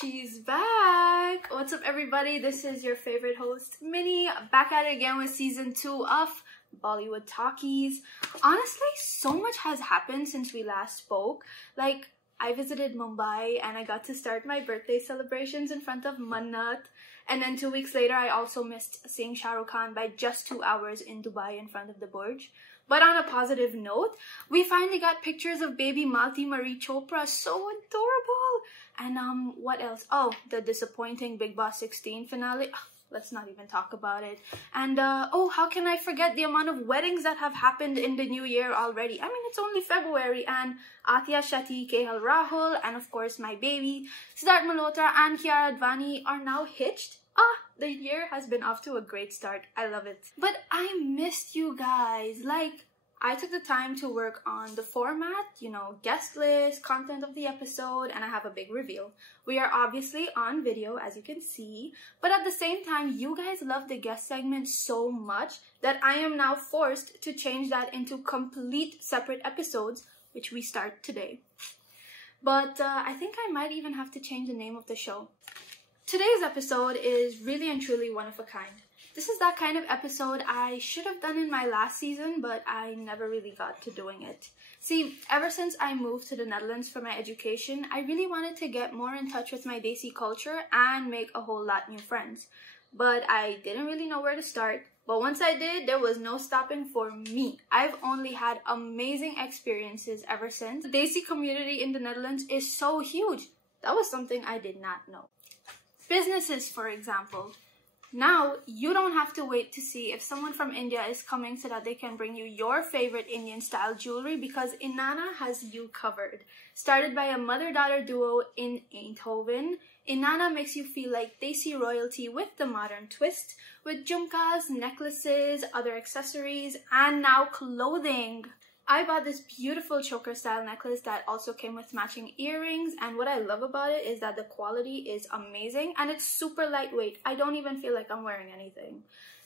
She's back! What's up, everybody? This is your favorite host, Minnie, back at it again with season 2 of Bollywood Talkies. Honestly, so much has happened since we last spoke. Like, I visited Mumbai and I got to start my birthday celebrations in front of Mannat. And then 2 weeks later, I also missed seeing Shah Rukh Khan by just 2 hours in Dubai in front of the Burj. But on a positive note, we finally got pictures of baby Malti Marie Chopra. So adorable! And what else? Oh, the disappointing Big Boss 16 finale. Let's not even talk about it. And oh, how can I forget the amount of weddings that have happened in the new year already? I mean, it's only February, and Atiya Shetty, KL Rahul, and of course my baby Siddharth Malhotra and Kiara Advani are now hitched. The year has been off to a great start. I love it. But I missed you guys. Like, I took the time to work on the format, you know, guest list, content of the episode, and I have a big reveal. We are obviously on video, as you can see, but at the same time, you guys love the guest segment so much that I am now forced to change that into complete separate episodes, which we start today. But I think I might even have to change the name of the show. Today's episode is really and truly one of a kind. This is that kind of episode I should have done in my last season, but I never really got to doing it. See, ever since I moved to the Netherlands for my education, I really wanted to get more in touch with my Desi culture and make a whole lot new friends. But I didn't really know where to start. But once I did, there was no stopping for me. I've only had amazing experiences ever since. The Desi community in the Netherlands is so huge. That was something I did not know. Businesses, for example. Now, you don't have to wait to see if someone from India is coming so that they can bring you your favorite Indian style jewelry, because Inanna has you covered. Started by a mother-daughter duo in Eindhoven, Inanna makes you feel like Desi royalty with the modern twist, with jhumkas, necklaces, other accessories, and now clothing. I bought this beautiful choker style necklace that also came with matching earrings, and what I love about it is that the quality is amazing and it's super lightweight. I don't even feel like I'm wearing anything.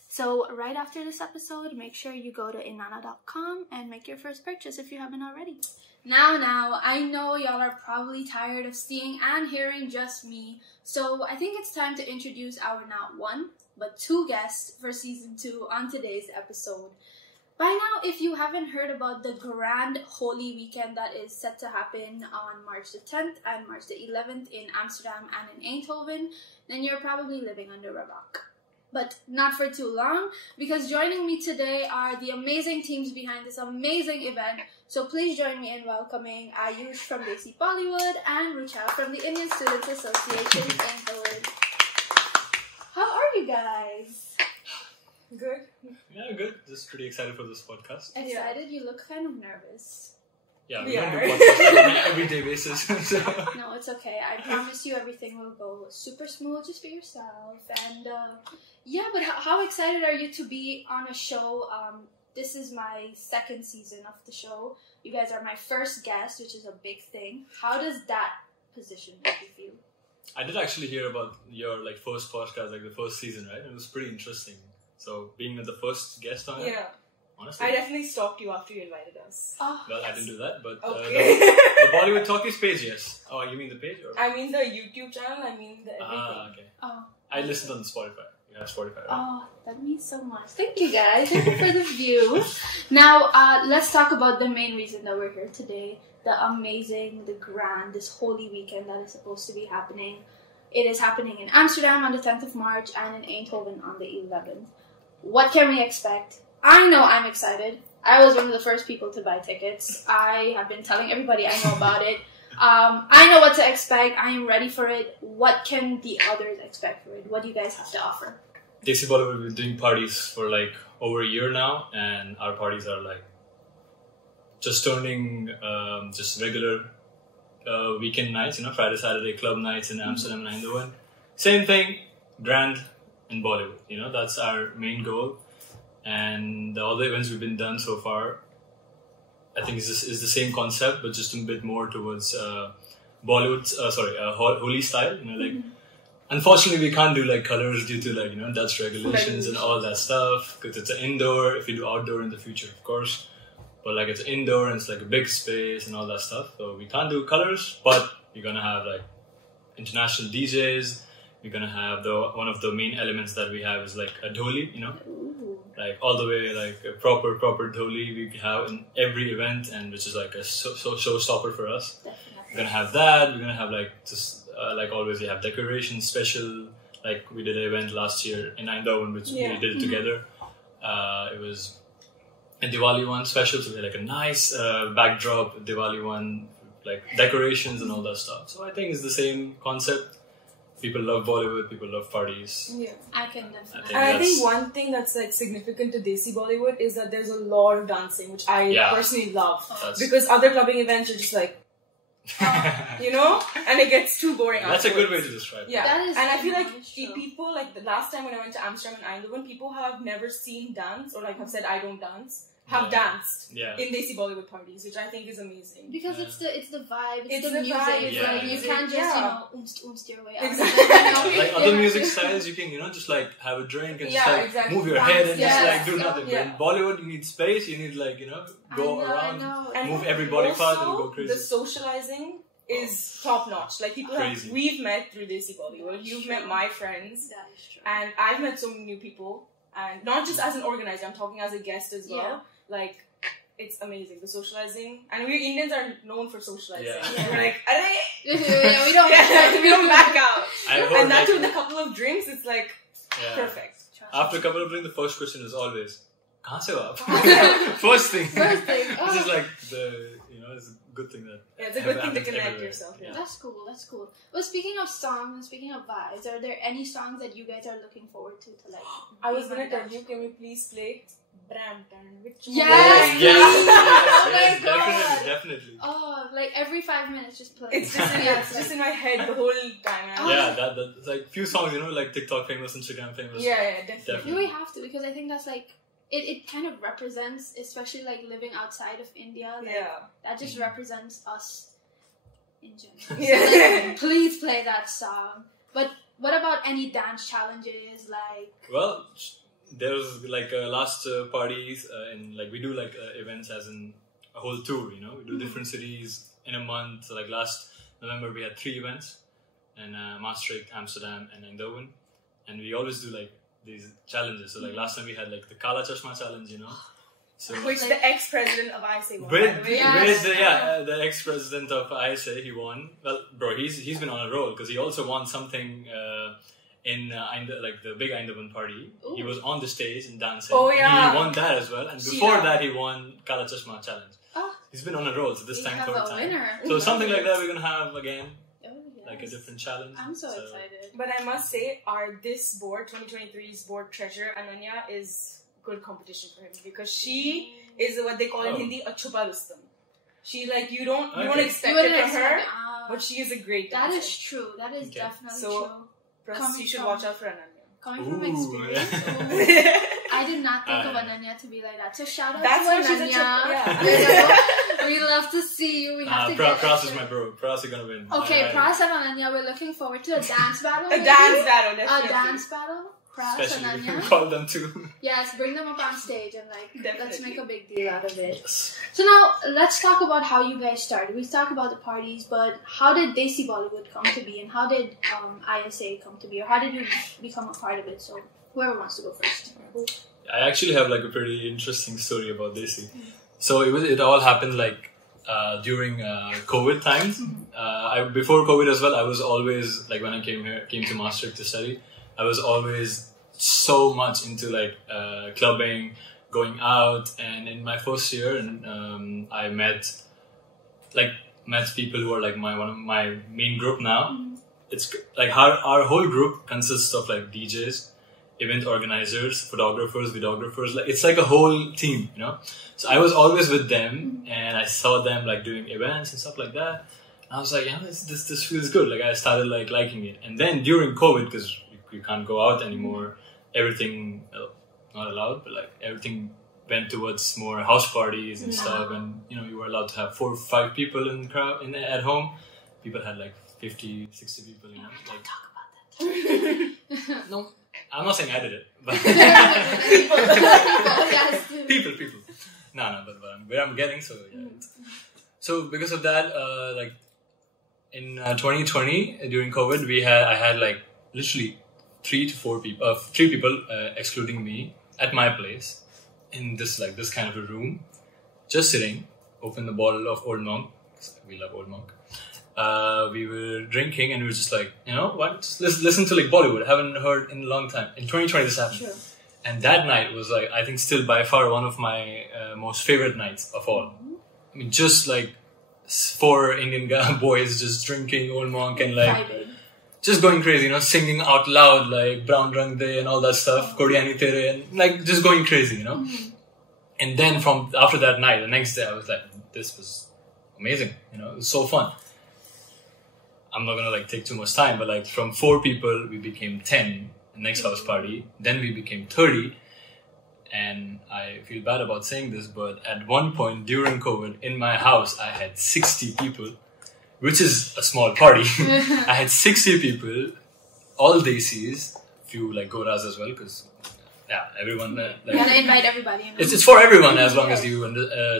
So right after this episode, make sure you go to inanna.com and make your first purchase if you haven't already. Now, I know y'all are probably tired of seeing and hearing just me, so I think it's time to introduce our not one, but 2 guests for season 2 on today's episode. By now, if you haven't heard about the grand Holi weekend that is set to happen on March the 10th and March the 11th in Amsterdam and in Eindhoven, then you're probably living under a rock. But not for too long, because joining me today are the amazing teams behind this amazing event. So please join me in welcoming Ayush from Desi Bollywood and Rucha from the Indian Students Association in Eindhoven. How are you guys? Good. Yeah, good. Just pretty excited for this podcast. Excited? You look kind of nervous. Yeah, we don't do podcasts on an everyday basis. So. No, it's okay. I promise you everything will go super smooth. Just be yourself. And yeah, but how excited are you to be on a show? This is my 2nd season of the show. You guys are my first guest, which is a big thing. How does that position make you feel? I did actually hear about your first podcast, the first season, right? It was pretty interesting. So being the first guest on it, honestly, I definitely stalked you after you invited us. Oh, well, I didn't do that, but okay. the Bollywood Talkies page, yes. Oh, you mean the page? Or? I mean the YouTube channel. I mean the everything. Okay. Oh, I listened on Spotify. You have Spotify, right? Oh, that means so much. Thank you, guys. Thank you for the view. Now, let's talk about the main reason that we're here today. The amazing, the grand, this Holi weekend that is supposed to be happening. It is happening in Amsterdam on the 10th of March and in Eindhoven on the 11th. What can we expect? I know I'm excited. I was one of the first people to buy tickets. I have been telling everybody I know about it. I know what to expect. I am ready for it. What can the others expect for it? What do you guys have to offer? Desi Bollywood, we've been doing parties for over a year now, and our parties are just turning just regular weekend nights, Friday, Saturday club nights in Amsterdam and Eindhoven. Same thing, grand in Bollywood, that's our main goal. And all the events we've been done so far, I think is the same concept, but just a bit more towards Bollywood, Holi style. Unfortunately, we can't do colors due to Dutch regulations and all that stuff, because it's an indoor. If you do outdoor in the future, of course, but it's indoor and it's a big space and all that stuff. So we can't do colors, but you're gonna have international DJs. We're gonna have one of the main elements that we have is like a Holi, like all the way like a proper Holi we have in every event, and which is like a showstopper for us. Definitely. We're gonna have that. We're gonna have like just like always we have decorations special. Like we did an event last year in Eindhoven, which we did together. It was a Diwali one special, so we had like a nice backdrop Diwali one, like decorations and all that stuff. So I think it's the same concept. People love Bollywood, people love parties. Yeah. I can definitely. And I think one thing that's like significant to Desi Bollywood is that there's a lot of dancing, which I personally love. Because other clubbing events are just like, and it gets too boring. That's afterwards. a good way to describe it. Yeah, That is and I feel like true. people, like the last time when I went to Amsterdam and Eindhoven, people who have never seen dance or like have said I don't dance, have danced in Desi Bollywood parties, which I think is amazing. Because it's the vibe, it's the the music. vibe, It's yeah. like you can't just Yeah. your way out. Exactly. Like other music styles, you can just like have a drink and just like move your head and just like do nothing. But in Bollywood, you need space. You need like go around, And move every body part and go crazy. The socializing is top notch. Like people we've met through Desi Bollywood. You've met my friends, That is true. and I've met so many new people. And not just as an organizer, I'm talking as a guest as well. Yeah. Like, it's amazing, the socializing. And we Indians are known for socializing. Yeah. We're like, "Arey!" We don't we don't back out. And And that too, with a couple of drinks, it's like perfect. After a couple of drinks, the first question is always, "Kahan se ho aap?" First thing. First thing. This is like it's a good thing that. Yeah, it's a good thing to happens connect everywhere. yourself. Yeah. That's cool. Well, speaking of songs and speaking of vibes, are there any songs that you guys are looking forward to like? I was gonna tell you, can we please play Brampton? Yes! Yes, Oh my God. definitely. Oh, like every 5 minutes, just play. It's just in my head the whole time. Yeah, that's like few songs, like TikTok famous, Instagram famous. Yeah, definitely. We have to, because I think that's like it kind of represents, especially like living outside of India. Like, that just represents us in general. Yeah. So, like, please play that song. But what about any dance challenges? Like, well, there's like last parties in like we do like events as in a whole tour. We do different cities in a month. So, like last November we had 3 events in Maastricht, Amsterdam, and Eindhoven, and we always do like these challenges. So like last time we had like the Kala Chashma challenge, So which the ex-president of ISA won. with Yes. the ex-president of ISA, he won. Well, bro, he's been on a roll because he also won something in like the big Eindhoven party. Ooh. He was on the stage and dancing. Oh, yeah. He won that as well, and before that he won Kala Chashma challenge. oh, He's been on a roll, so this we time have third a time. winner. So something like that we're gonna have again, Oh, yes. like a different challenge. I'm so excited. But I must say, this board, 2023's board treasurer, Ananya, is good competition for him because she is what they call in Hindi a chupa Rustam. She you don't expect it from her, but she is a great dancer. That is true. That is definitely true. Plus, you should watch out for Ananya. Coming from experience, I did not think of Ananya to be like that. So shout out That's to why she's a Ananya. We love to see you. We have to get Pras is my bro. Pras is gonna win. Okay, Pras and Ananya, we're looking forward to a dance battle. A dance battle, definitely. A dance battle. Pras Especially and if you Ananya. call them too. Yes, bring them up on stage and let's Definitely. make a big deal out of it. Yes. So now let's talk about how you guys started. We talked about the parties, but how did Desi Bollywood come to be, and how did ISA come to be, or how did you become a part of it? So whoever wants to go first. I actually have like a pretty interesting story about Desi. So it all happened like during COVID times. Before COVID as well, I was always like when I came to Maastricht to study, I was always so much into like clubbing, going out, and in my first year, and I met people who are like one of my main group now. It's like our whole group consists of like DJs, event organizers, photographers, videographers. Like it's like a whole team, So I was always with them, and I saw them like doing events and stuff like that. And I was like, this feels good. Like I started like liking it. And then during COVID, because you can't go out anymore, everything not allowed, but like everything went towards more house parties and stuff. And you were allowed to have 4 or 5 people in crowd at home. People had like 50, 60 people. Like, Talk about that. no. I'm not saying I did it, but people. No, but where I'm getting, so yeah. So because of that, like In 2020, during COVID, I had like literally 3 people, excluding me, at my place in this kind of a room, just sitting, open the bottle of Old Monk. We love Old Monk. We were drinking and we were just like, you know what? Just listen to like Bollywood. Haven't heard in a long time. In 2020 this happened. Sure. And that night was like, I think still by far one of my most favorite nights of all. Mm-hmm. I mean, just like 4 Indian boys just drinking Old Monk and like just going crazy, you know, singing out loud like Brown Rang De and all that stuff, Kodiani Tere, and like just going crazy, you know. Mm-hmm. And then after that night, the next day, I was like, this was amazing, you know, it was so fun. I'm not gonna like take too much time, but like from 4 people, we became 10 the next house party. Then we became 30. And I feel bad about saying this, but at one point during COVID, in my house, I had 60 people, which is a small party. I had 60 people, all Desis, few like Goras as well, because everyone. You gotta invite everybody. It's for everyone as long as you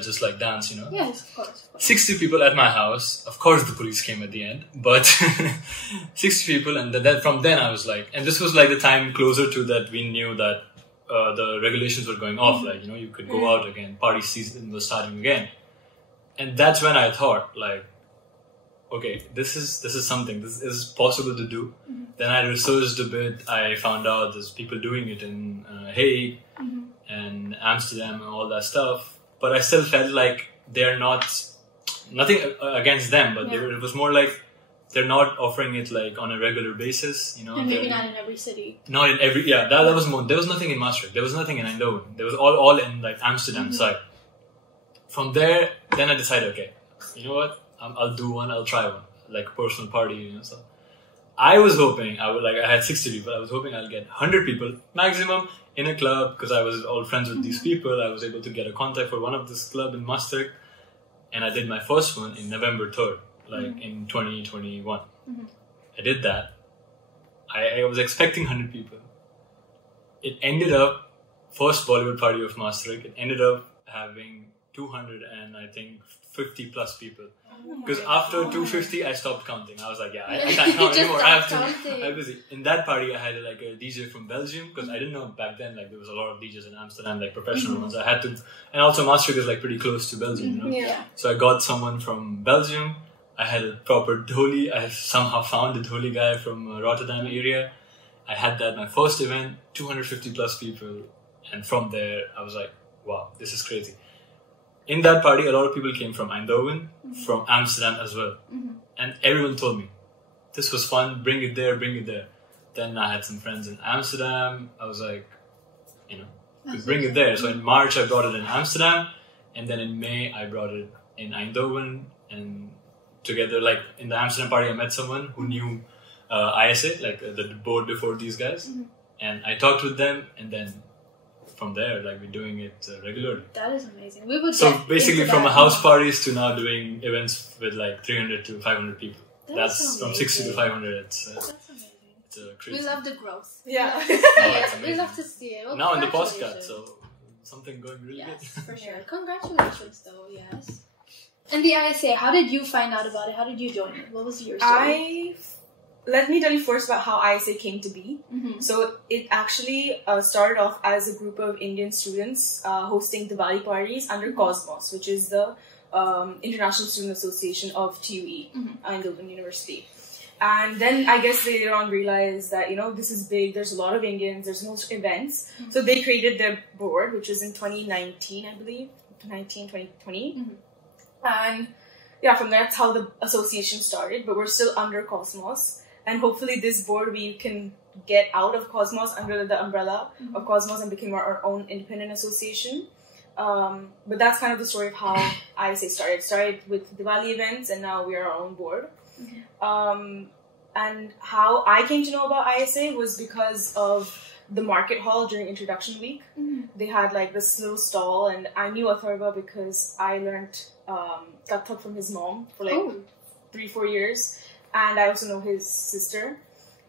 just like dance, you know. Yes, of course. 60 people at my house. Of course, the police came at the end, but 60 people, and then from then I was like, and this was like the time closer to that we knew that. The regulations were going off, like, you know, you could go out again, party season was starting again. And that's when I thought, like, okay, this is something, this is possible to do. Mm-hmm. Then I researched a bit, I found out there's people doing it in Hague and Amsterdam and all that stuff. But I still felt like they're nothing against them, but it was more like, they're not offering it like on a regular basis, you know. And maybe not in every city. Not in every, that was more. There was nothing in Maastricht. There was nothing in Eindhoven. There was all in like Amsterdam side. From there, then I decided, okay, you know what? I'll do one. I'll try one, like a personal party, you know. So I was hoping I had 60 people. I was hoping I'll get 100 people maximum in a club because I was all friends with these people. I was able to get a contact for one of this club in Maastricht, and I did my first one in November 3rd. Like in 2021. I did that. I was expecting 100 people. It ended up, first Bollywood party of Maastricht, it ended up having 200 and I think 50 plus people. Because after 250, I stopped counting. I was like, I can't count anymore. I'm busy. In that party, I had like a DJ from Belgium because I didn't know back then like there was a lot of DJs in Amsterdam, like professional ones. I had to, and also Maastricht is like pretty close to Belgium, you know. Yeah. So I got someone from Belgium. I had a proper Holi. I somehow found a Holi guy from Rotterdam area. I had that my first event, 250 plus people. And from there, I was like, wow, this is crazy. In that party, a lot of people came from Eindhoven, from Amsterdam as well. And everyone told me, this was fun, bring it there, bring it there. Then I had some friends in Amsterdam. I was like, you know, bring it there. So in March, I brought it in Amsterdam. And then in May, I brought it in Eindhoven. And together, like in the Amsterdam party, I met someone who knew ISA, like the board before these guys. And I talked with them, and then from there, like we're doing it regularly. That is amazing. We would so basically from a house parties to now doing events with like 300 to 500 people. That's from 60 to 500. That's amazing. It's crazy. We love the growth. Yeah. We love to see it. Well, now in the podcast, so something going really good. For sure. Congratulations, though. Yes. And the ISA, how did you find out about it? How did you join it? What was your story? Let me tell you first about how ISA came to be. So it actually started off as a group of Indian students hosting Diwali parties under Cosmos, which is the International Student Association of TUE, Eindhoven University. And then I guess they later on realized that, you know, this is big, there's a lot of Indians, there's no events. So they created their board, which was in 2019, I believe, 2020. And yeah, from there, that's how the association started, but we're still under Cosmos. And hopefully this board, we can get out of Cosmos under the umbrella of Cosmos and become our own independent association. But that's kind of the story of how ISA started. It started with Diwali events, and now we are our own board. And how I came to know about ISA was because of the market hall during introduction week. They had like this little stall, and I knew Atharva because I learned Kathak from his mom for like 3-4 years. And I also know his sister.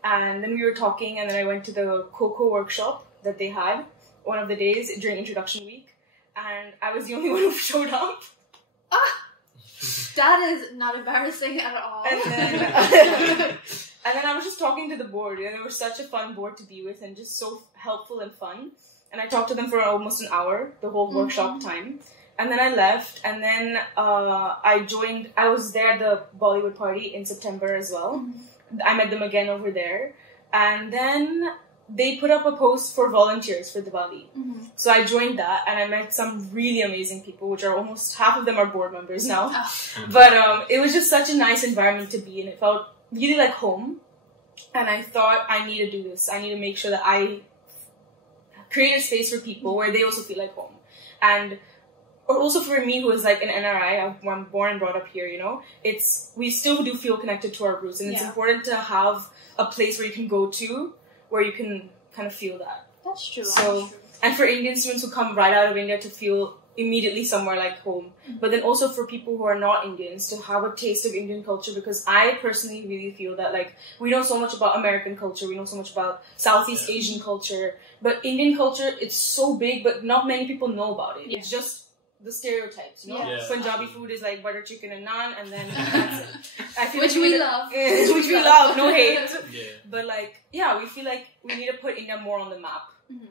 And then we were talking, and then I went to the Coco workshop that they had one of the days during introduction week. And I was the only one who showed up. That is not embarrassing at all. And then, and then I was just talking to the board, and they were such a fun board to be with, and just so helpful and fun. And I talked to them for almost an hour, the whole workshop time. And then I left, and then I was there at the Bollywood party in September as well. I met them again over there. And then they put up a post for volunteers for Diwali. So I joined that, and I met some really amazing people, which are almost half of them are board members now. But it was just such a nice environment to be in. It felt really like home. And I thought, I need to do this. I need to make sure that I create a space for people where they also feel like home. And or also for me, who is like an NRI, I'm born and brought up here, you know, we still do feel connected to our roots, and it's important to have a place where you can go to, where you can kind of feel that. That's true. So, and for Indian students who come right out of India to feel immediately somewhere like home, but then also for people who are not Indians to have a taste of Indian culture, because I personally really feel that like we know so much about American culture, we know so much about Southeast Asian culture, but Indian culture, it's so big, but not many people know about it. It's just the stereotypes, you know? Punjabi food is like butter chicken and naan, and then that's it. I feel which we love. Which we love, no hate. But like, we feel like we need to put India more on the map.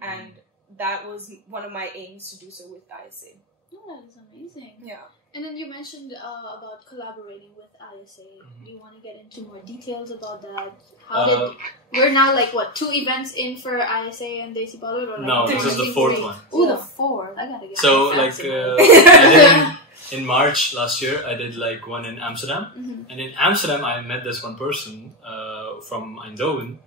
And that was one of my aims to do so with ISA. Oh, that is amazing. Yeah. And then you mentioned about collaborating with ISA. Do you want to get into more details about that? We're now like 2 events in for ISA and Desi Bollywood, or like no, this is the 4th one. Oh, the 4th. I gotta get. So like I did in March last year, I did like one in Amsterdam, and in Amsterdam I met this one person from Eindhoven.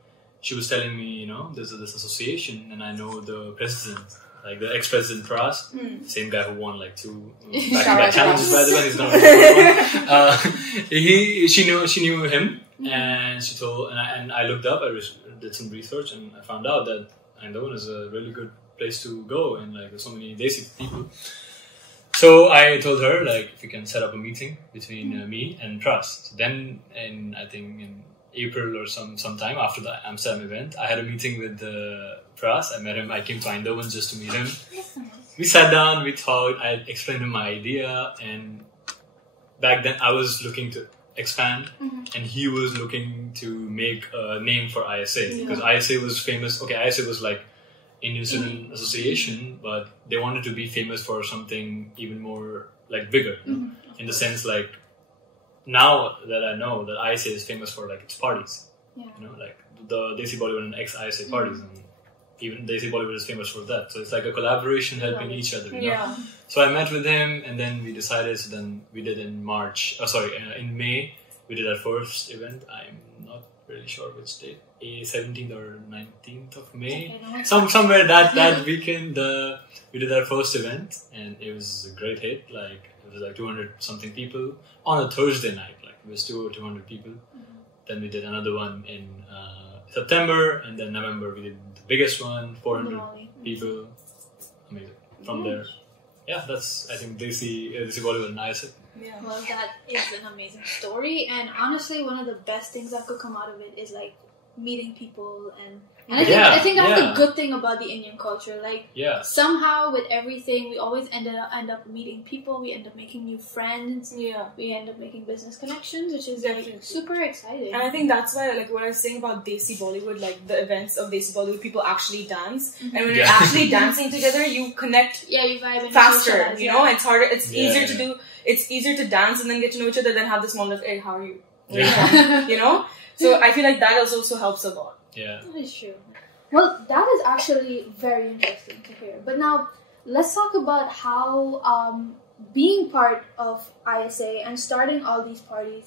She was telling me, you know, there's this association, and I know the president. Like the ex-president Pras, same guy who won like 2 back-to-back challenges, by the way. He's not one. She knew him, and she told, and I looked up, I did some research, and I found out that Eindhoven is a really good place to go, and like there's so many Desi people. So I told her like if we can set up a meeting between me and Pras. So then, I think in April or sometime after the Amsterdam event, I had a meeting with Pras. I met him. I came to Eindhoven just to meet him. We sat down, we talked. I explained him my idea, and back then I was looking to expand, and he was looking to make a name for ISA, because ISA was famous. Okay, ISA was like Indian Student Association, but they wanted to be famous for something even more like bigger, you know? In the sense like. Now that I know that ISA is famous for like its parties, you know, like the Desi Bollywood and ex-ISA parties, and even Desi Bollywood is famous for that. So it's like a collaboration helping each other, you know? So I met with him, and then we decided, so then we did in in May, we did our first event. I'm not really sure which date, 17th or 19th of May. Somewhere that weekend, we did our first event, and it was a great hit. Like, it was like 200 something people on a Thursday night. Like, it was 200 people. Then we did another one in September, and then November we did the biggest one, 400 people. Amazing. From there, that's, I think, Desi Bollywood and ISA. Yeah. Well, that is an amazing story, and honestly, one of the best things that could come out of it is like meeting people, and I think that's the good thing about the Indian culture. Like, somehow with everything, we always end up meeting people. We end up making new friends. Yeah, we end up making business connections, which is like super exciting. And I think that's why, like, what I was saying about Desi Bollywood, like the events of Desi Bollywood, people actually dance, and when you're actually dancing together, you connect. You vibe faster. You know, it's harder. It's easier to do. It's easier to dance and then get to know each other than have this moment of, hey, how are you? You know. So I feel like that also helps a lot. Yeah. That is true. Well, that is actually very interesting to hear. But now, let's talk about how being part of ISA and starting all these parties,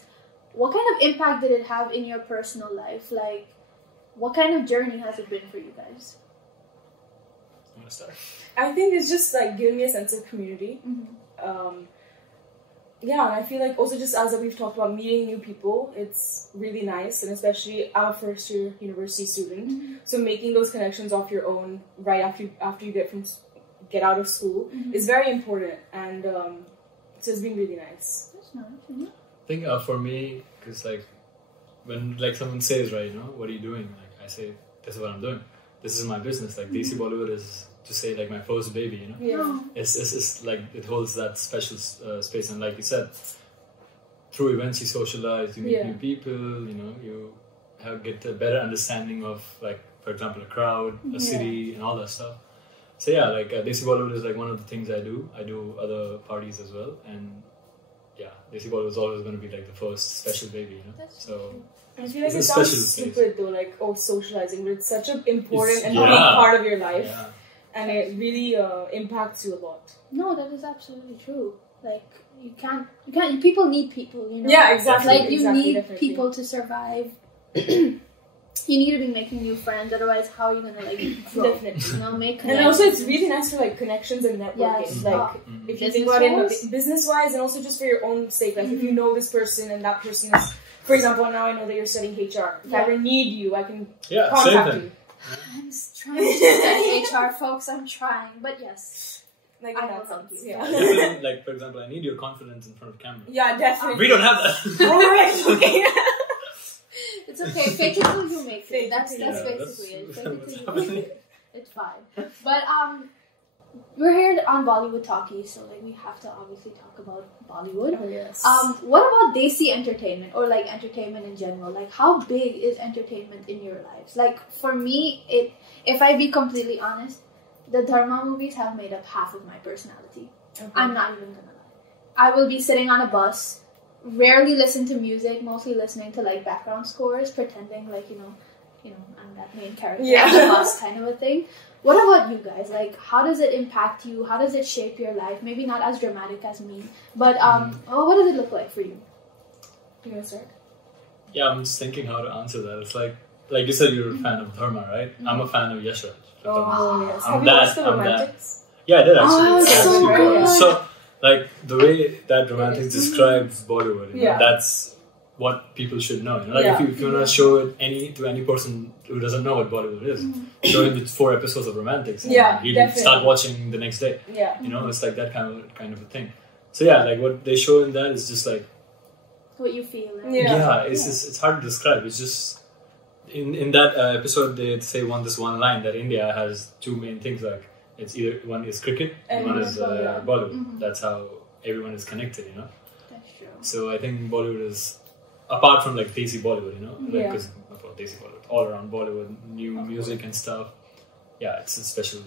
what kind of impact did it have in your personal life? Like, what kind of journey has it been for you guys? I'm gonna start. I think it's just like giving me a sense of community. And I feel like also just as we've talked about meeting new people, it's really nice, and especially I'm a first year university student, so making those connections off your own right after you get out of school is very important, and so it's been really nice. That's nice. I think for me, because like when like someone says, right, you know, what are you doing? Like I say, this is what I'm doing. This is my business. Like Desi Bollywood is, to say, like my first baby, you know. Yeah. It's like it holds that special space, and like you said, through events you socialize, you meet new people, you get a better understanding of, like, for example, a crowd, a city, and all that stuff. So yeah, like Desi Bollywood is like one of the things I do. I do other parties as well, and yeah, Desi Bollywood is always going to be like the first special baby, So I feel like it sounds stupid though, like socializing, but it's such an important and big part of your life, and it really impacts you a lot. No, that is absolutely true. Like you can't. People need people, Yeah, exactly. Like you need people to survive. You need to be making new friends, otherwise how are you gonna like grow? Definitely. Make connections. And also it's really nice for like connections and networking. Yes. Like if you think about it business-wise, and also just for your own sake. Like if you know this person and that person is, for example, now I know that you're studying HR. If I ever need you, I can contact you. I'm trying to study HR, folks. I'm trying, but yes. Like I will help you. Yeah. Like, for example, I need your confidence in front of camera. Yeah, definitely. We don't have that. Alright, It's okay. Fake it till you make it. That's basically it. Fake it till you make it. It's fine. But we're here on Bollywood Talkies, so like we have to obviously talk about Bollywood. Oh, yes. What about Desi entertainment or like entertainment in general? Like how big is entertainment in your lives? Like for me, if I be completely honest, the Dharma movies have made up half of my personality. Okay. I'm not even gonna lie. I will be sitting on a bus, rarely listen to music, mostly listening to like background scores, pretending like I'm that main character on the bus kind of a thing. What about you guys? Like, how does it impact you? How does it shape your life? Maybe not as dramatic as me, but what does it look like for you? You wanna start? Yeah, I'm just thinking how to answer that. It's like you said, you're a fan of Dharma, right? Mm-hmm. I'm a fan of Yash. Oh yes. Have you watched the Romantics? Yeah, I did actually. Oh, so good. So, like, the way that Romantics describes Bollywood, that's what people should know. Like, if you want to show it to any person who doesn't know what Bollywood is, show him the 4 episodes of Romantics. He'll start watching the next day. Yeah. It's like that kind of a thing. So yeah, like what they show in that is just like what you feel. It's hard to describe. It's just in that episode they say this one line that India has 2 main things, like it's either one is cricket and one is Bollywood. Mm-hmm. That's how everyone is connected, That's true. So I think Bollywood is, apart from like Desi Bollywood, because Desi Bollywood, all around Bollywood, new music and stuff. Yeah, it's a special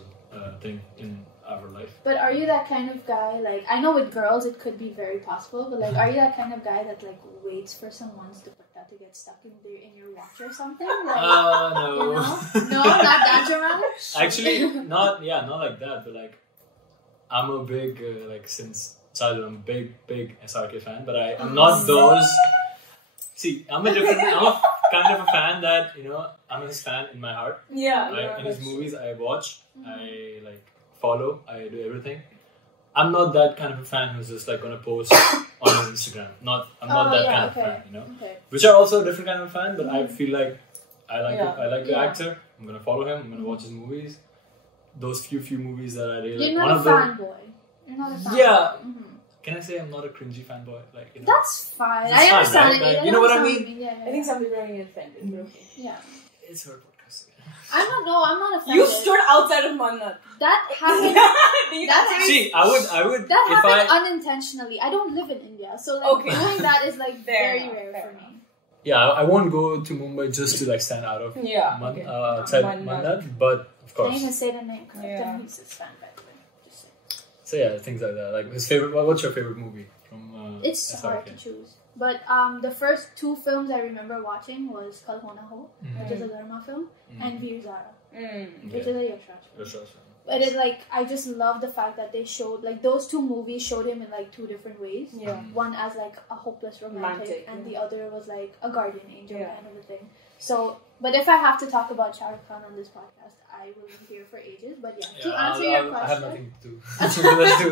thing in our life. But are you that kind of guy, like, I know with girls it could be very possible, but like, are you that kind of guy that like waits for someone to put that to get stuck in your watch or something? Like, no. No, not that dramatic? Actually, not like that, but like, I'm a big, since childhood, I'm a big SRK fan, but I'm not those. See, I'm a kind of a fan that, I'm his fan in my heart. Yeah. In his movies, I watch, I follow, I do everything. I'm not that kind of a fan who's just like gonna post on his Instagram. I'm not that kind of fan, Okay. Which are also a different kind of fan, but I feel like I like the actor. I'm gonna follow him. I'm gonna watch his movies. Those few movies that I really like. You're not a fanboy. You're not a fanboy. Yeah. Mm-hmm. Can I say I'm not a cringy fanboy? That's fine. I understand it. Right? You know what I mean? Yeah. I think some people are getting offended. But okay. Yeah. It's her podcast. I'm not a fan. You stood outside of Mannat. That happened. See, I would. That happened unintentionally. I don't live in India, so doing that is very rare for me. Yeah, I won't go to Mumbai just to stand out of outside Mannat, but of course. Can you even say the name correct? Yeah. He's his fan, by the way. Just say. So yeah, things like that. Like his favorite. What's your favorite movie from? It's hard to choose. But the first 2 films I remember watching was Kal Ho Na Ho, which is a Dharma film, and Veer Zara, which is a Yash film. But I just love the fact that they showed, those 2 movies showed him in 2 different ways. Yeah. One as a hopeless romantic and the other was a guardian angel kind of a thing. So, but if I have to talk about Shah Rukh Khan on this podcast, I will be here for ages. But yeah, to answer your question, I have nothing to do. Let's do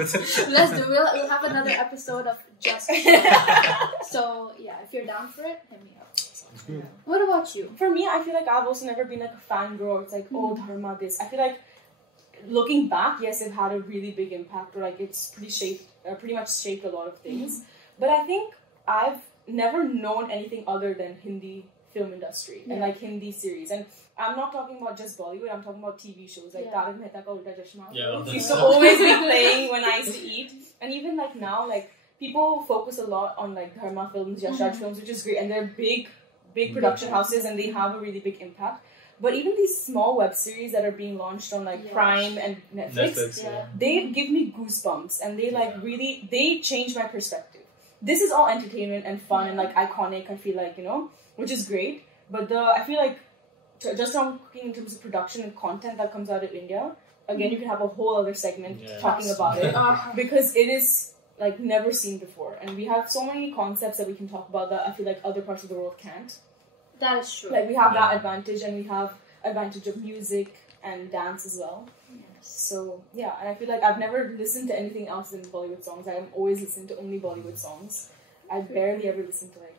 it. Let's do. We'll have another episode of just. So yeah, if you're down for it, hit me up. Sounds good. What about you? For me, I feel like I've also never been a fangirl. It's oh, Dharma this. I feel like looking back, yes, it had a really big impact, or it's pretty much shaped a lot of things. But I think I've never known anything other than Hindi film industry and Hindi series. And I'm not talking about just Bollywood, I'm talking about TV shows Tarak Mehta Ka Ulta Chashma. Yeah, used to always be playing when I used to eat. And even now, people focus a lot on like Dharma films, Yash films, which is great, and they're big production houses, and they have a really big impact. But even these small web series that are being launched on like Prime and Netflix, they give me goosebumps, and they like really, they change my perspective. This is all entertainment and fun and like iconic, I feel like, you know, which is great. But I feel like just talking in terms of production and content that comes out of India, again, you can have a whole other segment talking about it because it is like never seen before. And we have so many concepts that we can talk about that I feel like other parts of the world can't. That is true. Like we have that advantage, and we have advantage of music and dance as well. So yeah, and I feel like I've never listened to anything else than Bollywood songs. I'm always listening to only Bollywood songs. I barely ever listen to like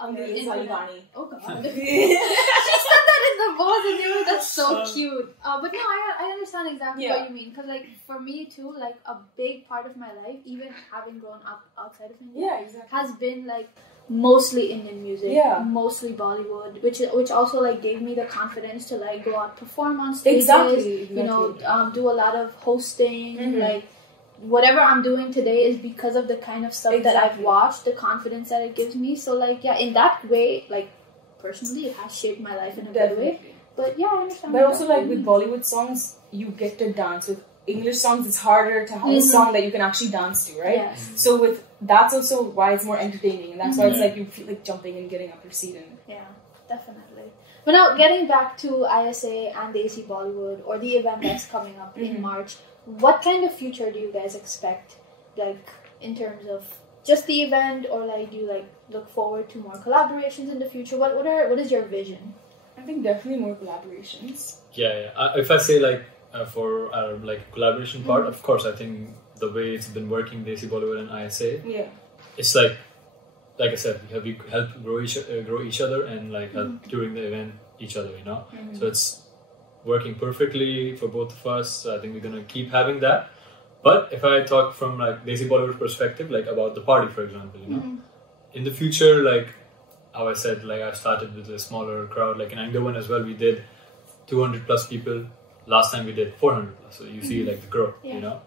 Zalibani. Oh god. She said that in the voice and you, that's so cute. But no, I understand exactly what you mean. Because like for me too, like a big part of my life, even having grown up outside of India, has been like mostly Indian music, mostly Bollywood, which also like gave me the confidence to like go out perform on stages, you know, do a lot of hosting, like whatever I'm doing today is because of the kind of stuff that I've watched, the confidence that it gives me. So like in that way, like personally it has shaped my life in a good way. But yeah, I understand. But also like with Bollywood songs, you get to dance. With English songs, it's harder to have a song that you can actually dance to, right? So with that's also why it's more entertaining, and that's why it's like you feel like jumping and getting up your seat in. Yeah, definitely. But now getting back to ISA and Desi Bollywood, or the event that's coming up in March, what kind of future do you guys expect, like in terms of just the event, or like do you like look forward to more collaborations in the future? What is your vision? I think definitely more collaborations. If I say like for our like collaboration part, of course, I think the way it's been working, Desi Bollywood and ISA, it's like I said, we help grow each other and like help during the event each other, you know. So it's working perfectly for both of us. So I think we're gonna keep having that. But if I talk from like Desi Bollywood perspective, like about the party, for example, you know, in the future, like how I said, like I started with a smaller crowd, like in Andaman as well, we did 200 plus people. Last time we did 400 plus. So you see like the growth, you know.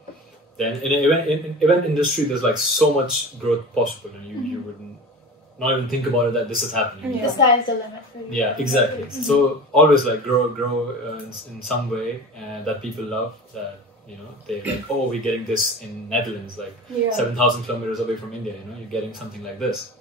Then in an event industry, there's like so much growth possible, and you wouldn't not even think about it that this is happening. The sky is the limit for you. Yeah, exactly. So always like grow in some way that people love. That, you know, they like, oh, we're getting this in Netherlands, like 7,000 kilometers away from India. You know, you're getting something like this.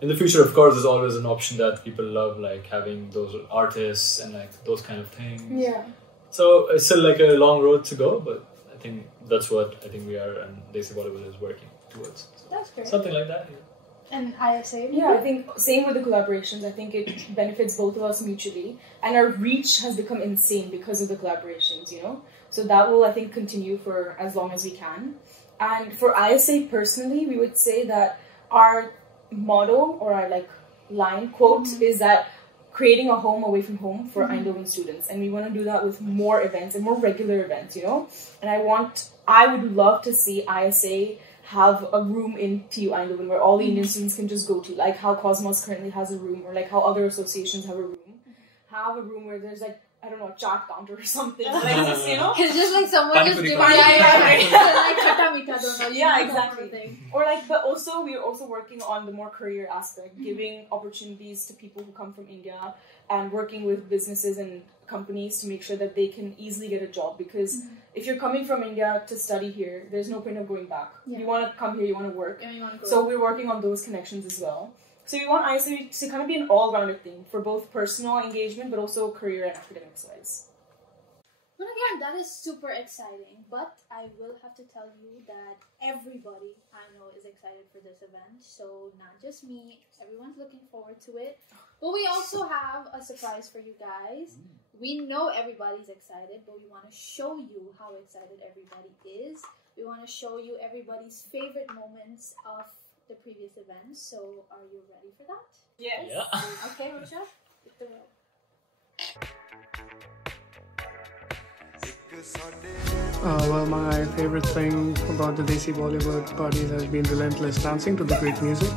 In the future, of course, there's always an option that people love, like having those artists and like those kind of things. Yeah. So it's still like a long road to go, but I think that's what I think we are, and Desi Bollywood is working towards. So that's great. Something like that. And ISA? Yeah, I think same with the collaborations. I think it benefits both of us mutually, and our reach has become insane because of the collaborations, you know. So that will, I think, continue for as long as we can. And for ISA personally, we would say that our motto or our like line quote is that creating a home away from home for Eindhoven students, and we want to do that with more events and more regular events, you know. And I would love to see ISA have a room in TU Eindhoven where all the Indian students can just go to, like how Cosmos currently has a room, or like how other associations have a room. Have a room where there's like, I don't know, a chart counter or something like this, you know. It's just like someone just giving like khata meetha dono. Yeah, exactly. Or like, but also we're also working on the more career aspect, giving opportunities to people who come from India, and working with businesses and companies to make sure that they can easily get a job. Because if you're coming from India to study here, there's no point of going back. You want to come here, you want to work. So we're working on those connections as well. So we want ISA to kind of be an all-rounded thing for both personal engagement, but also career and academics-wise. Well, again, that is super exciting. But I will have to tell you that everybody I know is excited for this event. So not just me, everyone's looking forward to it. But we also have a surprise for you guys. We know everybody's excited, but we want to show you how excited everybody is. We want to show you everybody's favorite moments of the previous events. So are you ready for that? Yes. Yeah. Okay, Rucha, hit the road. Well, my favorite thing about the Desi Bollywood parties has been relentless dancing to the great music.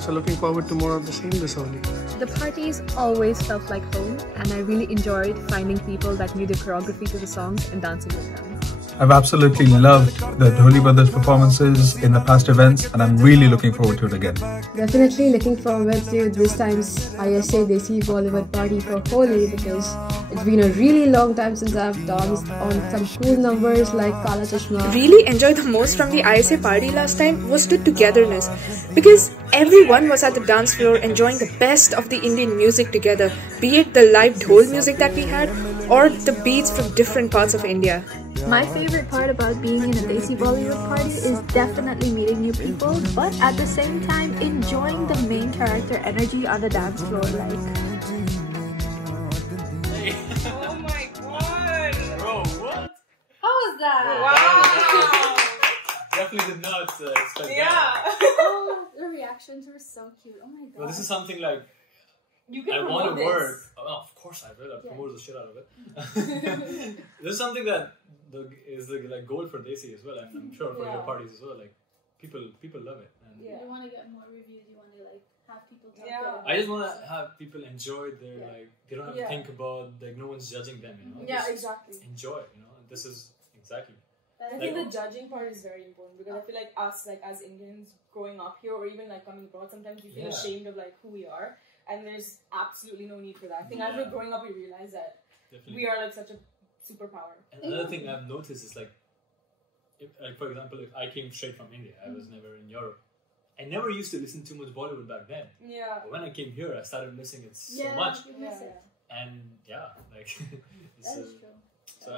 So looking forward to more of the same this Holi. The parties always felt like home, and I really enjoyed finding people that knew the choreography to the songs and dancing with them. I've absolutely loved the Dholi Brothers performances in the past events, and I'm really looking forward to it again. Definitely looking forward to this time's ISA Desi Bollywood party for Holi, because it's been a really long time since I've danced on some cool numbers like Kala Chashma. Really enjoyed the most from the ISA party last time was the togetherness, because everyone was at the dance floor enjoying the best of the Indian music together, be it the live dhol music that we had or the beats from different parts of India. My favorite part about being in a Desi Bollywood party is definitely meeting new people, but at the same time enjoying the main character energy on the dance floor. Like, Oh my god! Bro, what? how was that? Wow! Definitely did not expect that. Yeah! Oh, the reactions were so cute. Oh my god. Well, this is something like You can I promote want to this. work. Oh, of course I will. I'll promote the shit out of it. This is something that is the like goal for Desi as well. I'm sure for your parties as well. Like people love it. And Yeah. You want to get more reviews. You want to like have people talk Yeah. about it. I just want to have people enjoy their like. They don't have to think about like no one's judging them. You know. Yeah, Just exactly. enjoy. You know. This is exactly. I think the judging part is very important, because I feel like us, like as Indians growing up here or even like coming abroad, sometimes we feel ashamed of like who we are, and there's absolutely no need for that. I think after growing up, we realize that we are like such a superpower. And another thing I've noticed is like, like for example, if I came straight from India, I was never in Europe. I never used to listen too much Bollywood back then. Yeah. But when I came here, I started missing it so much. You miss it. And yeah, like it's, That is true. so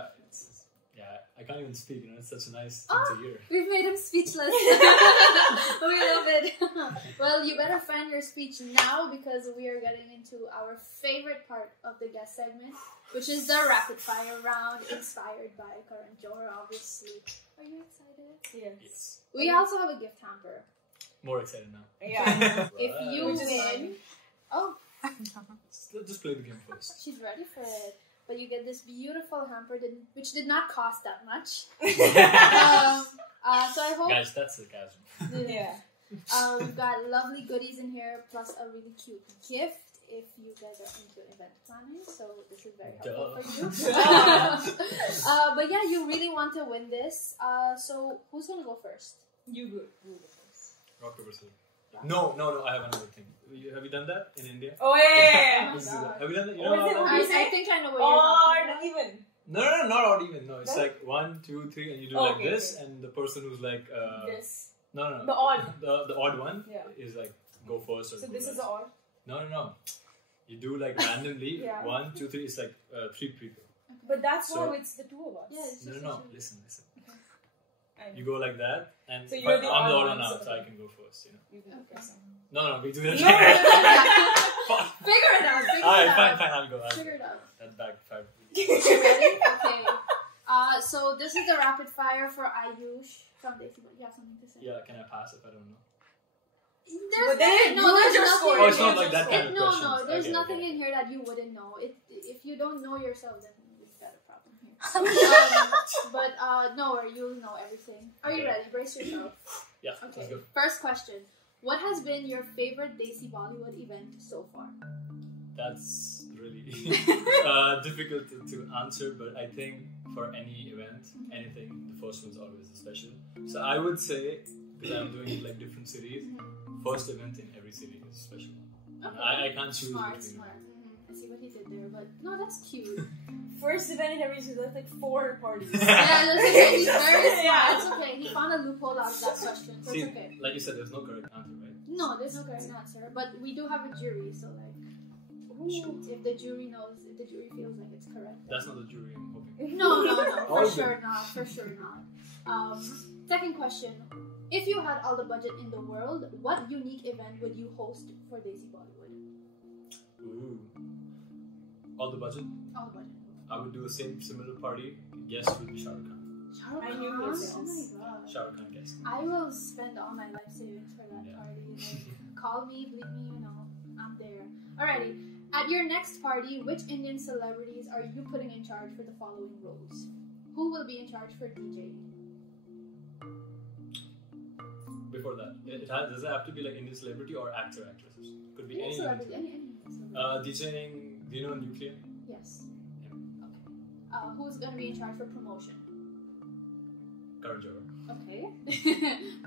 I can't even speak. You know, it's such a nice thing to hear. We've made him speechless. We love it. Well, you better find your speech now, because we are getting into our favorite part of the guest segment, which is the rapid fire round, inspired by Karan Johar, obviously. Are you excited? Yes. We also have a gift hamper. More excited now. Yeah. If you Which is win, oh, Just play the game first. she's ready for it. But you get this beautiful hamper, which did not cost that much. So I hope. Guys, that's sarcasm. Yeah. We've got lovely goodies in here, plus a really cute gift if you guys are into event planning. So this is very helpful for you. But yeah, you really want to win this. So who's gonna go first? You go first. Rock, paper, scissors. No, I have another thing. Have you done that in India? Oh yeah. Let's do that. Have you done that? You What know is it? how- What is I it? think I know what you're talking Or about. even. No, not odd even. No, it's like 1, 2, 3, and you do like Okay, this, okay. and the person who's like This. no, The odd. the odd one Yeah. is like go first or So go this is last. the odd. No. You do like randomly. Yeah. 1, 2, 3. It's like 3 people. But that's So- how it's the two of us. Yeah, it's just No. a- Listen. I know. You go like that, and So you're but the I'm the odd odd one, one out, so- so I can go first. You know. You can go first. No, we do that. Figure it out. Alright, fine. I'll go. Figure it out. That backfired. You ready? Okay. So this is the rapid fire for Ayush from Desi. You have something to say? Yeah, can I pass if I don't know? There's But then nothing, there's your nothing. score. Oh, it's not like that kind of No, question. there's Okay, nothing okay. in here that you wouldn't know. If you don't know yourself, then we've got a problem here. But no worry, you'll know everything. Are you Okay. ready? Brace yourself. Yeah, Okay. let's go. First question: what has been your favorite Desi Bollywood event so far? That's really difficult to answer, but I think for any event, anything, the first one's always special. So I would say, because I'm doing it like different cities, first event in every city is special. Okay. I can't choose Smart. between. I see what he did there, but no, that's cute. First event in every city, that's like 4 parties. Yeah, that's okay. He's very smart. Yeah. It's okay. He found a loophole out of that question, so See, it's okay. like you said, there's no correct answer, right? No, there's no correct answer, but we do have a jury, so like, if the jury knows, if the jury feels like it's correct. That's not the jury I'm hoping. No, for All sure not. For sure not. Second question: if you had all the budget in the world, what unique event would you host for Desi Bollywood? Ooh. All the budget? All the budget. I would do a similar party. Guest would be Shah Rukh Khan. Shah Rukh I knew Khan? this. Oh my god. Shah Rukh Khan guest. I will spend all my life savings for that Yeah. party. Like, call me, bleep me, I'm there. Alrighty. At your next party, which Indian celebrities are you putting in charge for the following roles? Who will be in charge for DJing? Before that, does it have to be like Indian celebrity or actor, actresses? Could be Any any. celebrity, any celebrity. DJing, do you know Nuclear? Yes. Okay. Who's gonna be in charge for promotion? Karan Johar. Okay.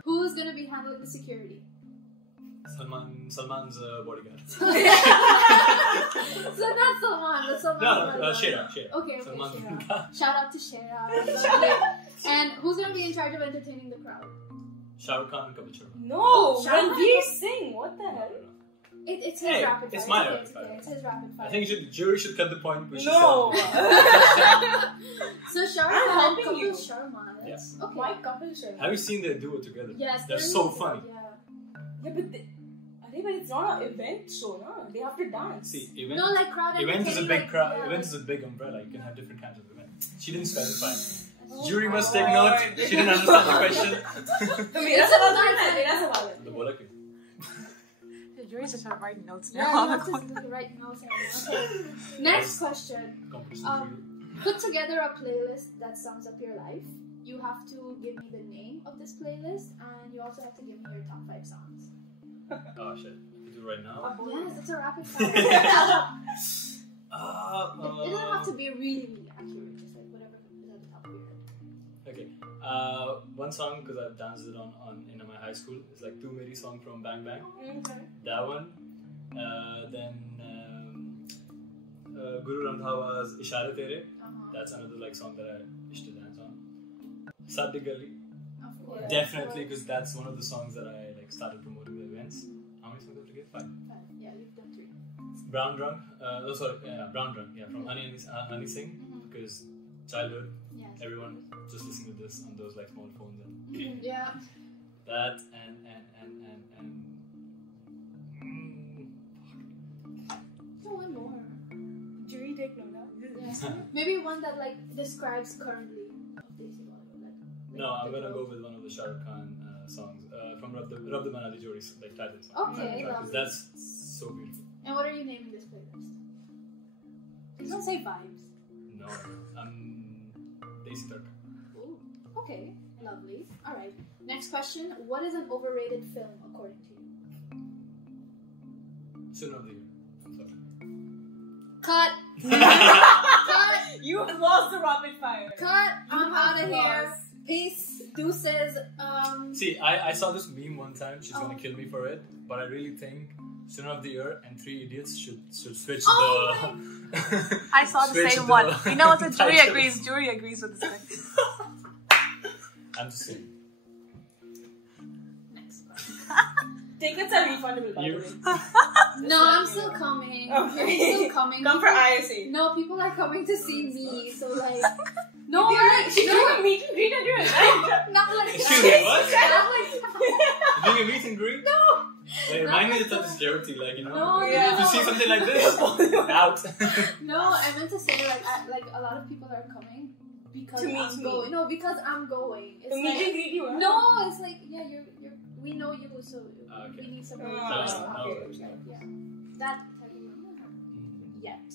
Who's gonna be handling the security? Salman's bodyguard. So not Salman, but Salman's bodyguard. Shera. Okay, Salman. Shera. Shout out to Shera. And who's gonna be in charge of entertaining the crowd? Shah Rukh Khan and Kapil Sharma. No, Shah Rukh Ranveer Khan? Singh. What the hell? It's his Hey, rapid fire. it's my okay, rapid fire. It's his rapid fire. I think the jury should cut the point. Which No. So Shah Rukh I'm Khan and helping Kapil you. Sharma. That's okay. Why Kapil Sharma? Have you seen their duo together? Yes, they're really so good, funny. Yeah. Yeah, but it's not an event show, no? They have to dance. See, event. No, like crowd Event is a entertaining, big like, crowd. yeah, Event is a big umbrella. You can have different kinds of events. She didn't specify. Oh Jury my must take God. note. She didn't understand the question. मेरा सवाल है. The bola kyun? The jury's just writing notes Yeah, now. you have to write notes. Okay. Next question. Competition for you. Put together a playlist that sums up your life. You have to give me the name of this playlist, and you also have to give me your top 5 songs. Oh shit. You do it right now? Yes, it's a rapid fire. It doesn't have to be really accurate, just like whatever is at the top of your head. Okay. One song because I've danced it on in my high school. It's like Tu Meri song from Bang Bang. Okay. That one. Then Guru Randhawa's Ishare Tere. That's another like song that I used to dance on. Saddi Gali. Of course. Definitely because that's one of the songs that I like started promoting the events. How many songs did I get? 5. Yeah, you've done 3. Brown Drunk. Brown Drunk. Yeah, from Honey Singh. Because childhood, Yes. everyone just listening to this on those like small phones and Yeah. that and One more. Jury take note. Yeah. Maybe one that like describes currently of Desi Bollywood. Like no, I'm gonna go with one of the Shah Rukh Khan songs from Rab the Manali Jodi's like title song. Okay, Because lovely. that's so beautiful. And what are you naming this playlist? Please don't say vibes. No, Desi Tarka. Ooh. Okay, lovely. All right. Next question. What is an overrated film according to you? Sin of the Year. I'm sorry. Cut. You lost the rapid fire. Cut. I'm out of here. Peace. Deuces. See, I saw this meme one time. She's gonna kill me for it, but I really think Sin of the Year and 3 Idiots should switch the. I saw the switch same one. You know what? The jury titles. agrees. Jury agrees with this thing. I'm just saying. Next question. Tickets are refundable, by the You- way. No, I'm still coming. I'm Okay. still coming. Come for ISA. No, people are coming to see me. So like, no, She like, do a meet and greet and do it, right? not like Excuse me, what? Not like Doing a meet and greet? no. Like, remind me of the security, like, you know? No, Yeah. If you see something like this, out. No, I meant to say like a lot of people are coming because To meet I'm me. going. No, because I'm going. It's The meet and like, greet you, huh? no, it's like yeah, you're we know you, so Okay. we need somebody Oh, to okay. like, yeah, that type of yet.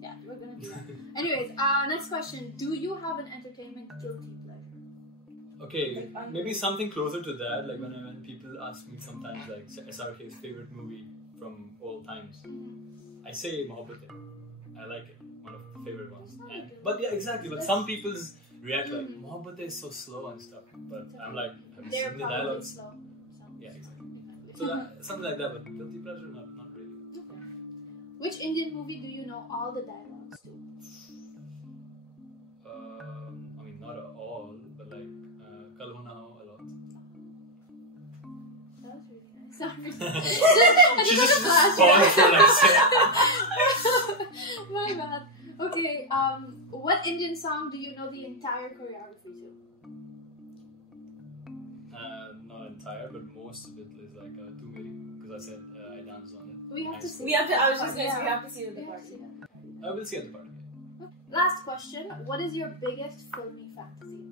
Yeah, we're gonna do that. Anyways, next question. Do you have an entertainment guilty pleasure? Okay, maybe something closer to that, like when people ask me sometimes, like, SRK's favorite movie from all times, I say Mohabbat Hai. I like it, one of the favorite ones. And, but yeah, exactly, but some people's react like, Mohabbat Hai is so slow and stuff, but I'm like, have you They're seen the probably dialogues? slow. Yeah, exactly. So that, something like that, but guilty pleasure, not really. Okay. Which Indian movie do you know all the dialogues to? I mean, not all, but like, Kal Ho Na Ho a lot. That was really nice. Sorry. She just paused for like My bad. Okay, what Indian song do you know the entire choreography to? not entire, but most of it is like Tu Meri, because I said I danced on it. We have to see. We have to, I was just Yeah. going to say, we have to see it at the We have to party. see that. I will see at the party. Last question. What is your biggest filmy fantasy?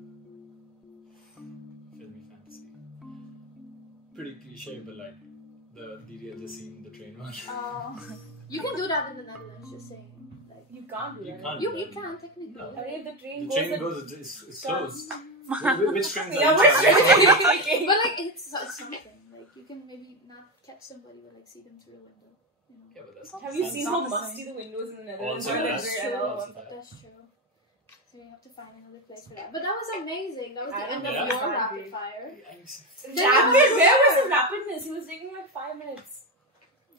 Filmy fantasy. Pretty cliche, but like the DDL just scene, the train one. You can do that in the Netherlands, just saying. Like, You can't do You that. can't. you do that. can technically. No. I mean, if the train The goes... train goes, it's closed. Which trains are Yeah, you which train traveling? are you taking? But like, it's something. Like, you can maybe not catch somebody, but like see them through a window. You know? Yeah, but that's Have you sounds- seen how musty the windows in the Netherlands Also are? that's Like, true. they're- Also that. That's true. So you have to find another place for that. But that was amazing. That was the end of Yeah. your rapid fire. Rapid? Where was the rapidness? He was taking like 5 minutes.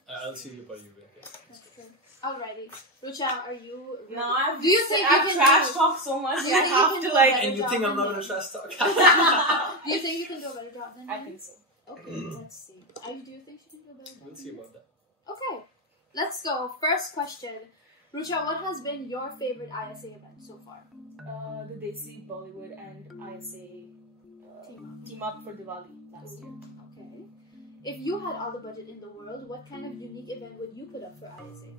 I'll see you by you. That's true. Alrighty. Rucha, are you ready? No, Do you think you I've can trash do- talked so much. Do you I think you have can to do like. better And you job think I'm than not me? gonna trash talk? Do you think you can do a better job than I me? think so. Okay, let's see. Do you think she can do a better job? We'll see about that. Okay, let's go. First question. Rucha, what has been your favorite ISA event so far? The Desi, Bollywood, and ISA team up for Diwali last year. Okay. If you had all the budget in the world, what kind of unique event would you put up for ISA?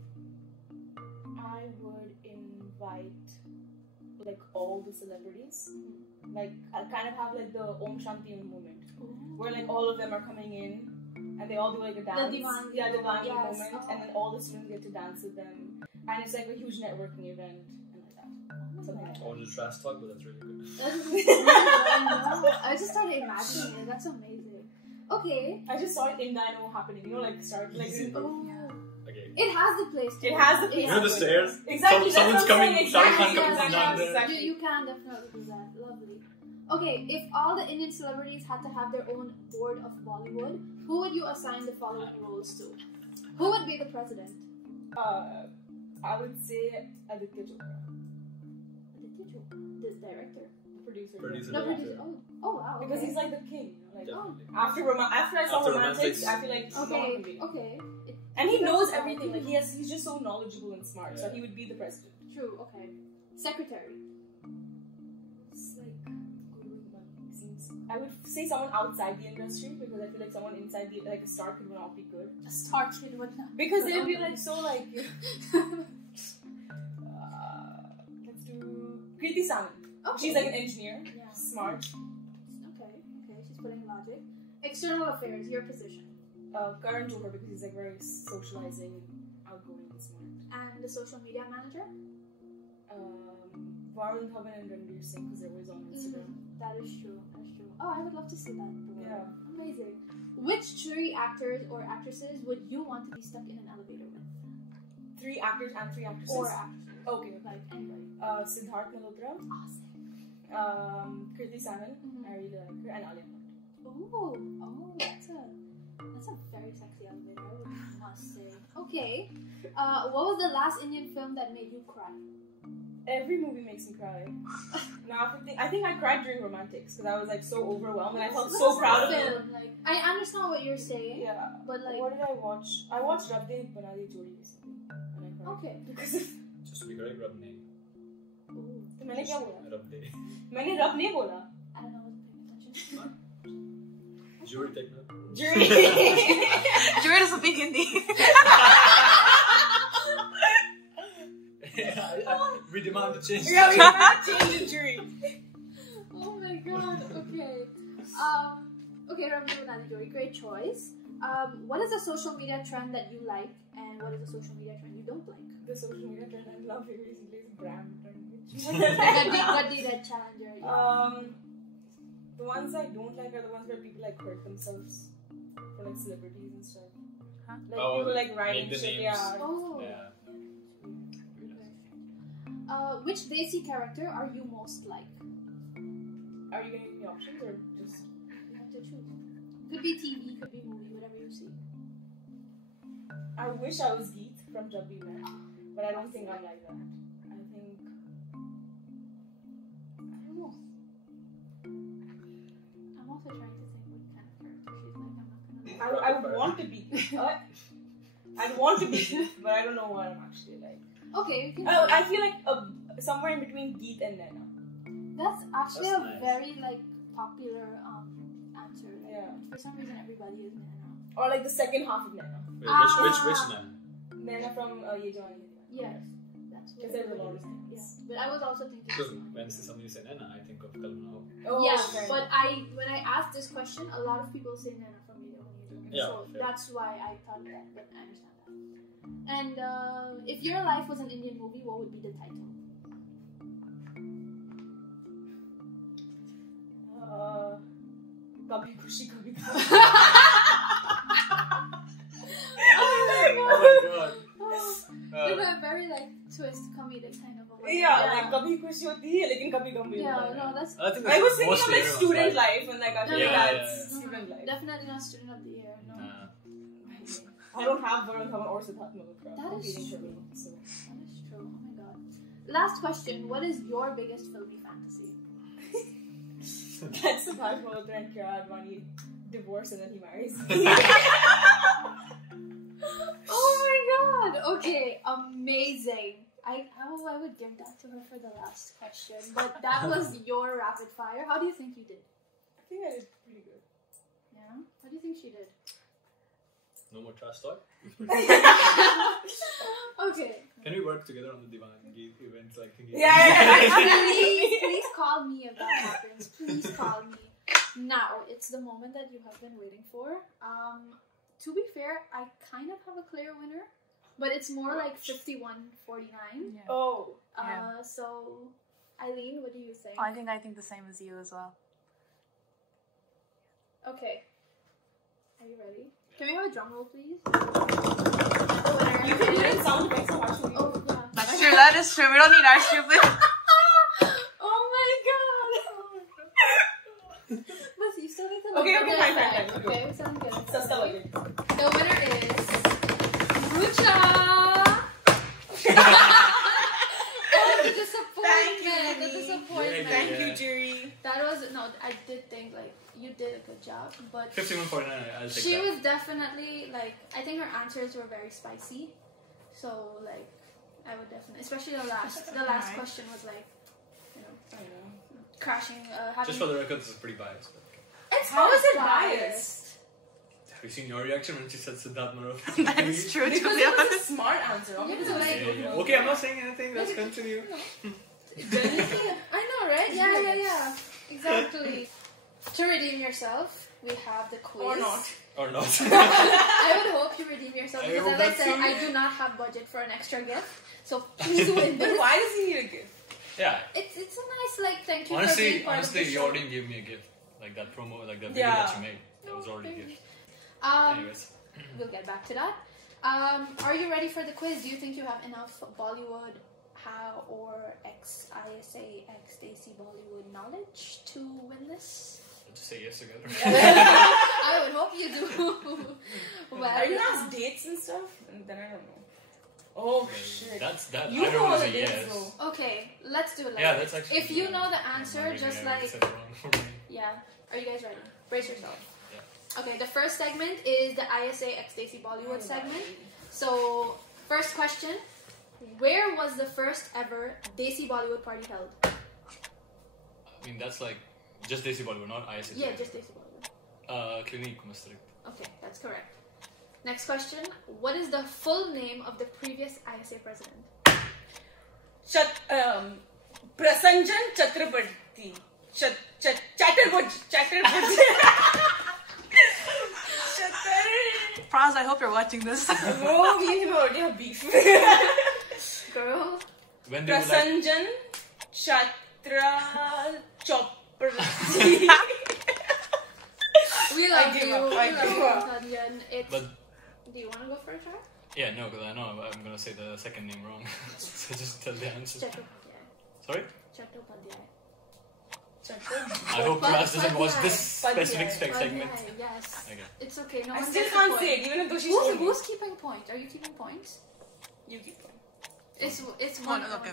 I would invite like all the celebrities. Like I kind of have like the Om Shanti moment, where like all of them are coming in and they all do like a dance. Diwali Diwali yes. moment, and then all the students get to dance with them, and it's like a huge networking event and like that. Something like I that. wanted to trash talk, but that's really good. I just started imagining it. That's amazing. Okay. I just saw it in Dino happening. You know, like start like. Okay. It has the place. It has the place. You know the stairs? Exactly. Someone's that's what I'm coming. saying. Shah Rukh Khan Exactly. comes down there. Exactly. You can definitely do that. Lovely. Okay, if all the Indian celebrities had to have their own board of Bollywood, who would you assign the following roles to? Who would be the president? I would say Aditya Chopra. Aditya Chopra, this director. Producer. No, director. producer. Oh wow. Because okay. he's like the king. Like Definitely. after I saw After Romantics, Romantics. I feel like Okay. Okay. And he knows everything. Like he's just so knowledgeable and smart. So he would be the president. True. Okay. Secretary. It's like good with money. Seems. I would say someone outside the industry because I feel like someone inside the like a star kid would not be good. A star kid would not. Because they'd be like so like. Let's do Kriti Sanon. Okay. She's like an engineer. Yeah. Smart. Okay. Okay. She's putting logic. External affairs. Your position. Karan Johar because he's like very socializing, outgoing, and smart. And the social media manager. Varun Dhawan and Ranveer Singh because they're always on Instagram. That is true. That's true. Oh, I would love to see that. Yeah. Amazing. Which three actors or actresses would you want to be stuck in an elevator with? 3 actors and 3 actresses. Or actresses. Okay. Like anybody. Siddharth Malhotra. Awesome. Kriti Sanon. I really like her. And Alia Bhatt. Oh, that's a very sexy elevator, I must say. Okay. What was the last Indian film that made you cry? Every movie makes me cry. Now I think I cried during Romantics because I was like so overwhelmed and I felt so proud of it. Film? Like, I understand what you're saying. Yeah. But like, What did I watch? I watched Rab De Bana Di Jodi recently and I cried. Okay. Because of. Just to be correct, Rab ne. तो मैंने क्या बोला? Rab de. मैंने रब नहीं बोला. I don't know, I wasn't paying attention. Jury techno. Jury. Jury doesn't speak Hindi. We demand to change. Yeah, we have to change the jury. Oh my god. Okay. Okay, Rab De Bana Di Jodi, great choice. What is a social media trend that you like, and what is a social media trend you don't like? The social media trend I love here recently is brand Gaddi Red Challenger. Yeah. The ones I don't like are the ones where people like hurt themselves for like celebrities and stuff. Huh? Like Oh, people like writing make the shit. names. Yeah. Oh. Yeah. Which Desi character are you most like? Are you gonna give me options or just? You have to choose. Could be TV, could be movie, whatever you see. I wish I was Geet from Jab We Met, but I don't think I'm like that. I think I don't know. I'm also trying to think what kind of character she's like. I'm not gonna. I would want to be. I'd want to be Geet, but I don't know what I'm actually like. Okay, you can. I feel like somewhere in between Geet and Naina. That's actually That's a nice. very like popular answer. Like, Yeah. For some reason, everybody is Nana. Or like the second half of Naina. Wait, which man? Naina from Ye Jawani Hai Diwani. Yes, that's what Because there's a everybody lot is of saying. things. Yeah, but I was also thinking. Because when I say somebody say Nana, I think of Kalpana Ho. Oh, Yeah, fair but enough. when I asked this question, a lot of people say Nana from Ye Jawani Hai Diwani. Yeah, So fair. that's why I thought that, but I understand that. And if your life was an Indian movie, what would be the title? Kabhi Khushi Kabhi Gum. Oh my god. With a very like twist, comedic kind of a way. Yeah, like Kabhi खुशी होती है लेकिन कभी गम भी Yeah, होता है. no, that's I think I was thinking of mostly like everyone's student life. life and like I feel Yeah, like yeah, that's yeah. student life. definitely not student of the year. No, Nah. I don't have Varun Dhawan or Siddharth Malhotra. That is competing for true. me, so. that is true. Oh my god. Last question: what is your biggest filmy fantasy? That's Siddharth Malhotra and Kiara Advani divorce and then he marries. Oh my god. Okay, amazing. I would give that to her for the last question, but that was your rapid fire. How do you think you did? I think I did pretty good. Yeah. How do you think she did? No more trash talk. Okay. Can we work together on the Divangi events? Like, Please call me if that happens. Please call me. Now, it's the moment that you have been waiting for. To be fair, I kind of have a clear winner, but it's more like 51-49. Yeah. Oh. So, Eileen, what do you think? I think the same as you as well. Okay. Are you ready? Can we have a drum roll, please? You can do it sound effects so much. Oh, yeah. That's true. That is true. We don't need our stupid. Oh my god! But you still need to Okay, look okay, at fine, the fine, effect. fine. Okay, sounds good. Sasta wale. The winner is Rucha. Oh, the disappointment! The disappointment. Thank you, jury. That was I did think like you did a good job, but 51-49. I'll take she that. was definitely like I think her answers were very spicy. So like I would definitely, especially the last question was like, you know, I know. crashing. Having, Just for the record, this is pretty biased. But it's How not is it biased? have you seen your reaction when she said Siddharth Malhotra? That's true. To Because be it was a honest. smart answer. Yeah, Obviously, like- Yeah. Okay, I'm not saying anything. Let's continue. I know, right? Yeah. Exactly. To redeem yourself, we have the quiz. or not. Or not. I would hope you redeem yourself I because, hope as I that's said, you. I do not have budget for an extra gift. So please win But this. why does he need a gift? Yeah. It's a nice like thank you for Honestly, being part of the you show. already gave me a gift. Like that promo, like that video Yeah. that you made. That was already a gift. Anyways. We'll get back to that. Are you ready for the quiz? Do you think you have enough Bollywood, or ex-ISA, ex-Desi Bollywood knowledge to win this? Just say yes together. I would hope you do. Well, Are you gonna ask dates and stuff? And then I don't know. Oh shit. That's that. You I don't know know the is a dates yes. though. okay, let's do it like Yeah, this. that's actually. If you know the answer, Maybe just I like said it wrong for me. yeah. Are you guys ready? Brace yourself. Yeah. Okay, the first segment is the ISA ex-Desi Bollywood segment. So, first question: where was the first ever Desi Bollywood party held? I mean, that's like just Desi Bollywood, not ISA. Yeah, just Desi Bollywood. Clinique Mustard. Okay, that's correct. Next question: what is the full name of the previous ISA president? Prasanjan Chakrabarti. Chatterbutt. Praz, I hope you're watching this. Oh, we already have beef. Girl, When they were like, Prasanjan Chatra Choprati. we love give you. up, We I love give you, up. Prasanjan. It's. but Do you want to go for a try? yeah, no, because I know I'm gonna say the second name wrong. So just tell the answer. Chattopadhyay. Sorry. Chattopadhyay. I hope Pras doesn't watch this specific segment. Padhyay, yes. Okay. It's okay. No I one still gets the can't point. say it, even if though she's told me. Who's keeping point? Are you keeping points? You keep going. It's one. Okay.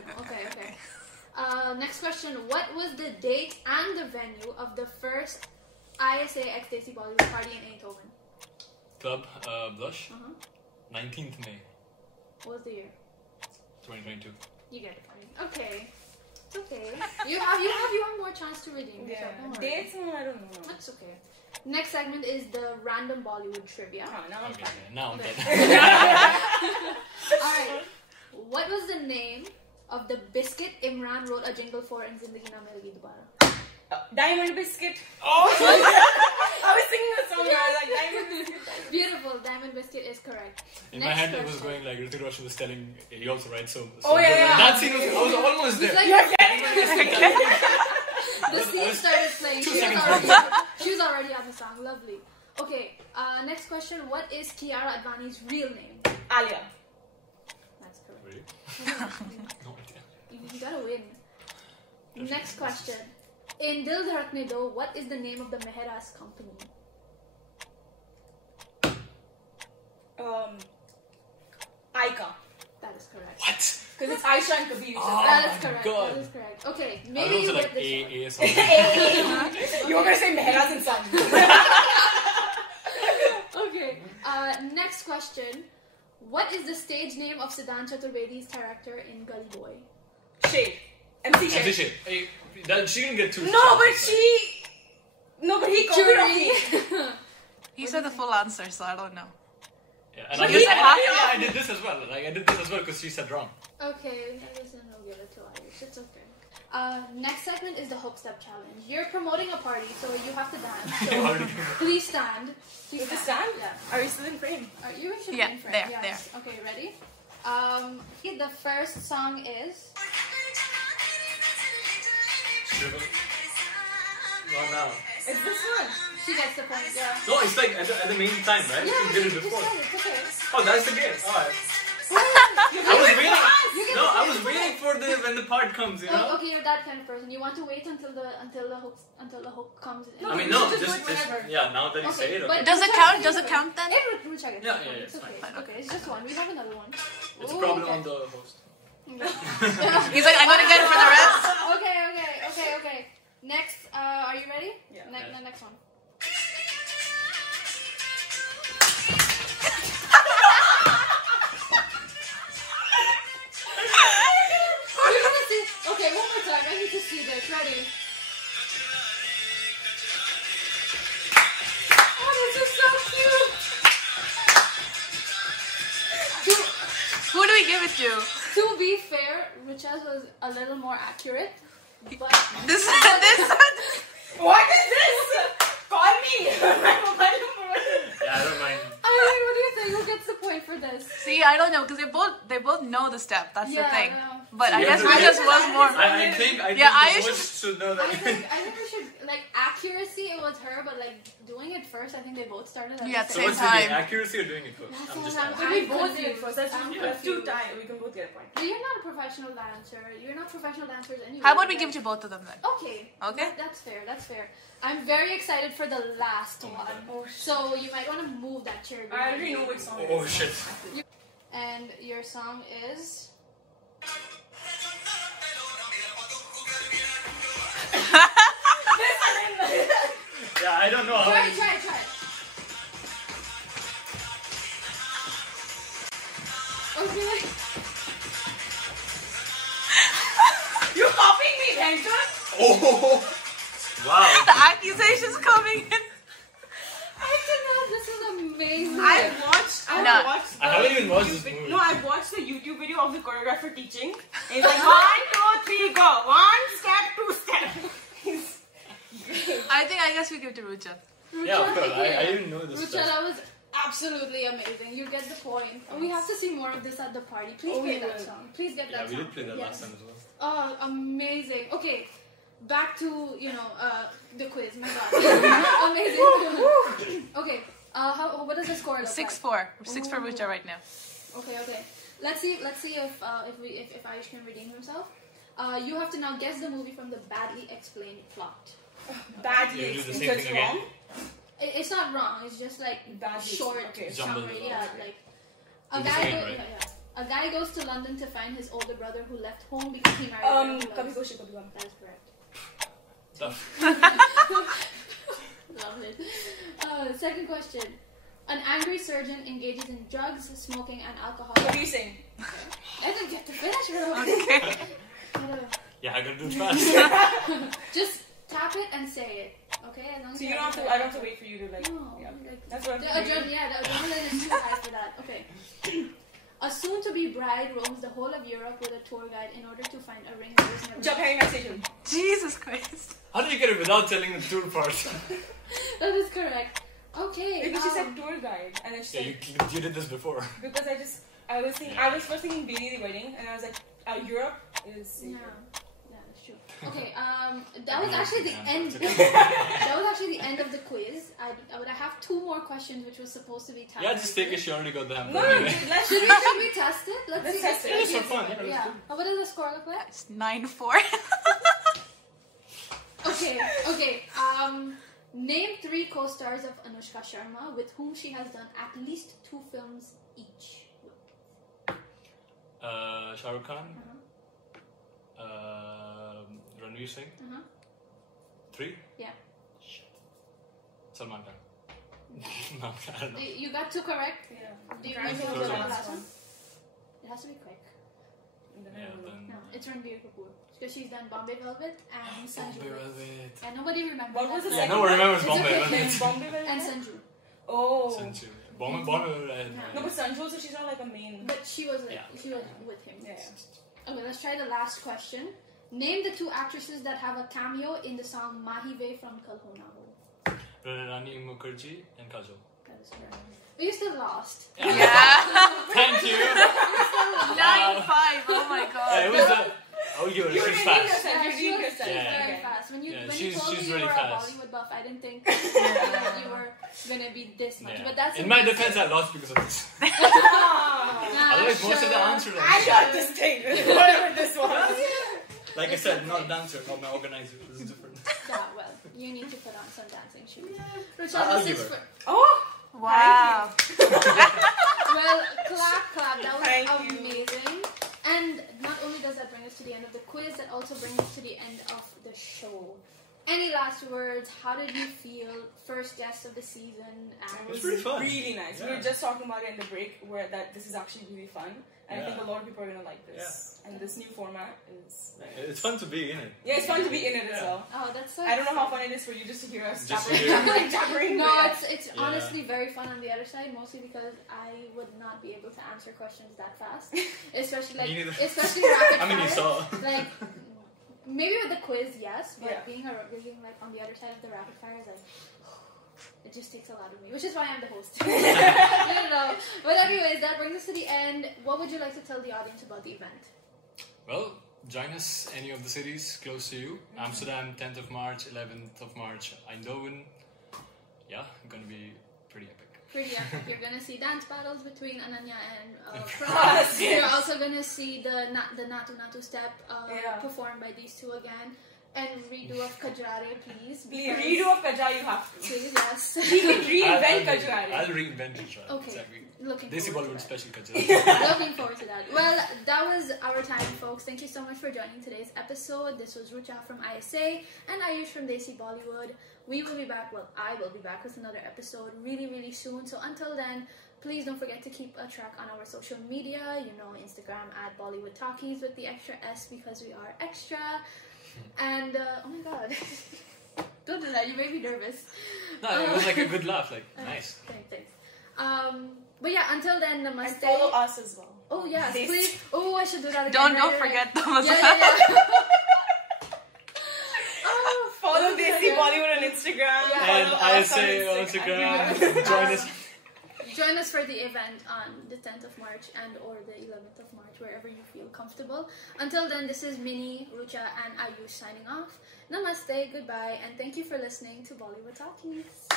Next question. What was the date and the venue of the first ISA ex-Desi Bollywood party in Eindhoven? Club Blush. Uh-huh. 19th May, What was the year? 2022. You get it. Okay. It's okay. You have more chance to redeem yourself. Yeah. Don't worry. Dates? I don't know. That's okay. Next segment is the random Bollywood trivia. Oh, now I'm Okay, fine. yeah, now I'm Okay. dead. Alright. What was the name of the biscuit Imran wrote a jingle for in Zindagi Na Milegi Dobara? Diamond Biscuit. Oh! I was singing the song and I was like, Diamond Biscuit. Beautiful. Diamond biscuit is correct. In my head, it was going like Hrithik Roshan was telling, he also writes so. Oh, yeah. That scene was, I was almost there. Like, the scene started playing. 2 seconds She was already on the song. Lovely. Okay. Next question. What is Kiara Advani's real name? Alia. That's correct. Really? No idea. You gotta win. Next question. In Dil Dhadkne Do, what is the name of the Meher's company? Aika. That is correct. What? Because it's Aisha and Kabir. That is correct. God. That is correct. Okay, I maybe you was get like this A something. You were going to say Meher's and Son. one. Okay. Next question. What is the stage name of Siddhant Chaturvedi's character in Gully Boy? Shade. MC Shade. Shit. Hey, she didn't get 2 No, stars, but like. she... No, but he copied off me. He said the full answer, so I don't know. Yeah, and But I he did, said half I did this as well. Like I did this as well because she said wrong. Okay, I guess then we'll give it to Ayush. It's okay. Next segment is the hook step challenge. You're promoting a party, so you have to dance. So please stand. Please Is it stand? Yeah. Are you still in frame? You should Yeah, be in front. there, Yes. Okay, ready? The first song is. Not now. It's this one. She gets the point. Yeah. No, it's like at the main time, right? Yeah, She did it just before. stand, it's okay. Oh, that's the game. Alright. You I was get waiting. the No, I point, was it's waiting okay. for when the part comes. You know. Oh, okay, you're that kind of person. You want to wait until the hook comes in. I mean, you no, should just do it whenever. yeah. Now that you Okay, say it, but okay. Does it count? Does it count then? Rucha gets Yeah, the point. yeah, It's it's okay. fine. It's okay. It's just one. We have another one. It's Ooh, probably okay. on the host. He's like, I'm gonna get it for the rest. Okay. Next, are you ready? Yeah. Next one. You're gonna see. Okay, one more time. I need to see this. Ready? Oh, this is so cute. Who do we give it to? To be fair, Rucha's was a little more accurate, but This. What is this? Call me. My mobile number. Yeah, I don't mind. I mean, what do you think? Who gets the point for this? See, I don't know because they both know the step. That's the thing. Yeah. But I Yeah, guess but we I just think- was more. I think Yeah, the Ayush host should know that. I think we should like accuracy. It was her, but like doing it first. I think they both started at Yeah, the So same what's time. the accuracy or doing it first? That's I'm what just I'm- asking. We both did it confused. first. That's I'm two confused. times. We can both get a point. But you're not a professional dancer. You're not professional dancers anyway. How about we but- give it to both of them then? Okay. Okay. That's fair. That's fair. I'm very excited for the last one. So you might want to move that chair. I already know which song it Oh is. shit. And your song is. Yeah, I don't know how. Try. Okay. You copying me, Benton? Oh. Wow. The accusations coming in. I cannot. This is amazing. I watched I haven't even watched this YouTube movie. No, I watched the YouTube video of the choreographer teaching. And it's like 1, 2, 3, go. 1 step, 2 step. I guess we give it to Rucha. Yeah, of course. I didn't know this Rucha, stuff. that was absolutely amazing. You get the point. We have to see more of this at the party. Please Oh, play we that will. song. Please get Yeah, that we song. did play that Yes. last time as well. Oh, amazing. Okay, back to the quiz. My God, amazing. Okay, what does the score look 6-4. like? 6 for Rucha right now. Okay. Let's see if Ayush can redeem himself. You have to now guess the movie from the badly explained plot. Badly You do the explained. same So it's thing again? wrong? It's not wrong. It's just like Badly short explained. Okay. Jumbled. summary. Yeah, like a Do the guy. same, right? A guy goes to London to find his older brother who left home because he married. Kabhi Khushi Kabhi Gum. That is correct. Tough. Love it. Second question. An angry surgeon engages in drugs, smoking, and alcohol. Kabir Singh. I didn't get to finish, bro. Okay. Yeah, I gotta do it fast. Just tap it and say it. Okay? As long as So you don't have to. I don't have to wait for you to like. No, Yeah. like, That's what the I'm doing. adrenaline is too high for that. Okay. A soon-to-be bride roams the whole of Europe with a tour guide in order to find a ring that was never. Jab hai message him. Jesus Christ. How did you get it without telling the tour part? That is correct. Okay. Because she said tour guide, and then she Yeah, said you did this before. because I was first thinking Bini the wedding, and I was like, Europe is safer. Yeah, that's true. Okay, that was actually the Yeah, end. it's okay. That was actually the end of the quiz. I have 2 more questions, which was supposed to be timed. Yeah, just take it. She already got the hamper. No, anyway. let's Should we test it? Let's see. test it. Yeah, it's for fun. Yeah, Yeah. What does the score look like? It's 9-4. Okay. Name 3 co-stars of Anushka Sharma with whom she has done at least 2 films each. Shah Rukh Khan. Ranveer Singh. 3? Yeah. Salman Khan. No, I don't know. You got 2 correct? Yeah. Do you Trying want to to go go to to the the last last one? one. It has to be quick. Yeah, then. No, it's Ranbir Kapoor. Because she's done Bombay Velvet and Sanju. Bombay Velvet. And nobody remembers What was that. the Yeah, second no one one? remembers It's Bombay okay. Velvet. Bombay Velvet? And Sanju. Oh. Sanju. Bombay. No, but Sanju also, she's not like a main. But she was Yeah. with him. Yeah. Okay, let's try the last question. Name the 2 actresses that have a cameo in the song Mahive from Kal Ho Na Ho. Rani Mukherjee and Kajra. That is correct. But you still lost. Yeah. Thank you. 9-5. Oh my god. Yeah, it was the. Oh, you were You she's redeemed fast. yourself. You She redeemed was yourself. very Yeah. fast. When you Yeah, when you she's told me you really were a fast. Bollywood buff, I didn't think that you were gonna be this much. Yeah. But that's In my amazing. defense, I lost because of this. Nah, Otherwise, most of the sure. answers I are. got this thing. Whatever this was. Like I said, not dancer, not my organizer. This is different. Yeah, well, you need to put on some dancing shoes. Rucha, I'll this give is her. for... Oh. Wow. Well, clap. That was Thank you. amazing. And not only does that bring us to the end of the quiz, that also brings us to the end of the show. Any last words? How did you feel? First guest of the season. It And was pretty fun. really nice. We Yeah. were just talking about it in the break where that this is actually really fun. And I Yeah. think a lot of people are going to like this. And this new format is... It's fun to be in it. Yeah, it's fun to be in it as well. oh, that's so. I don't know how fun it is for you just to hear us Just to jabbering. No, but it's Yeah. honestly very fun on the other side, mostly because I would not be able to answer questions that fast, especially Me neither. especially rapid I mean, you fire. saw. Like maybe with the quiz, yes, but Yeah. being like on the other side of the rapid fire is like it just takes a lot of me, which is why I'm the host. No. But anyways, that brings us to the end. What would you like to tell the audience about the event? Well, join us any of the cities close to you. Amsterdam, 10th of March, 11th of March, Eindhoven. Yeah, gonna be pretty epic. Pretty epic. You're gonna see dance battles between Ananya and Yes, You're yes. also gonna see the Naatu step Yeah. performed by these 2 again. And redo of Kajra, please. Please, because- redo of Kajra, you have to. Please, yes. We can reinvent I'll Kajra. reinvent Kajra. Okay. Exactly. Looking Desi forward Bollywood to that. special Kajra. Looking forward to that. Well, that was our time, folks. Thank you so much for joining today's episode. This was Rucha from ISA and Ayush from Desi Bollywood. We will be back, well, I will be back with another episode really, really soon. So until then, please don't forget to keep a track on our social media. You know, Instagram at Bollywood Talkies with the extra S because we are extra. And, oh my god. Don't do that, you made me nervous. No, it was like a good laugh. Like, nice. Thanks. But yeah, until then, And namaste. follow us as well. Oh yes, This- please. Oh, I should do that again. Don't Right. forget those. Yeah. Oh, Follow don't Desi forget. Bollywood on Instagram. Yeah. And Follow I us on say on Instagram, join us. Join us for the event on the 10th of March and or the 11th of March, wherever you feel comfortable. Until then, this is Minnie, Rucha, and Ayush signing off. Namaste, goodbye, and thank you for listening to Bollywood Talkies.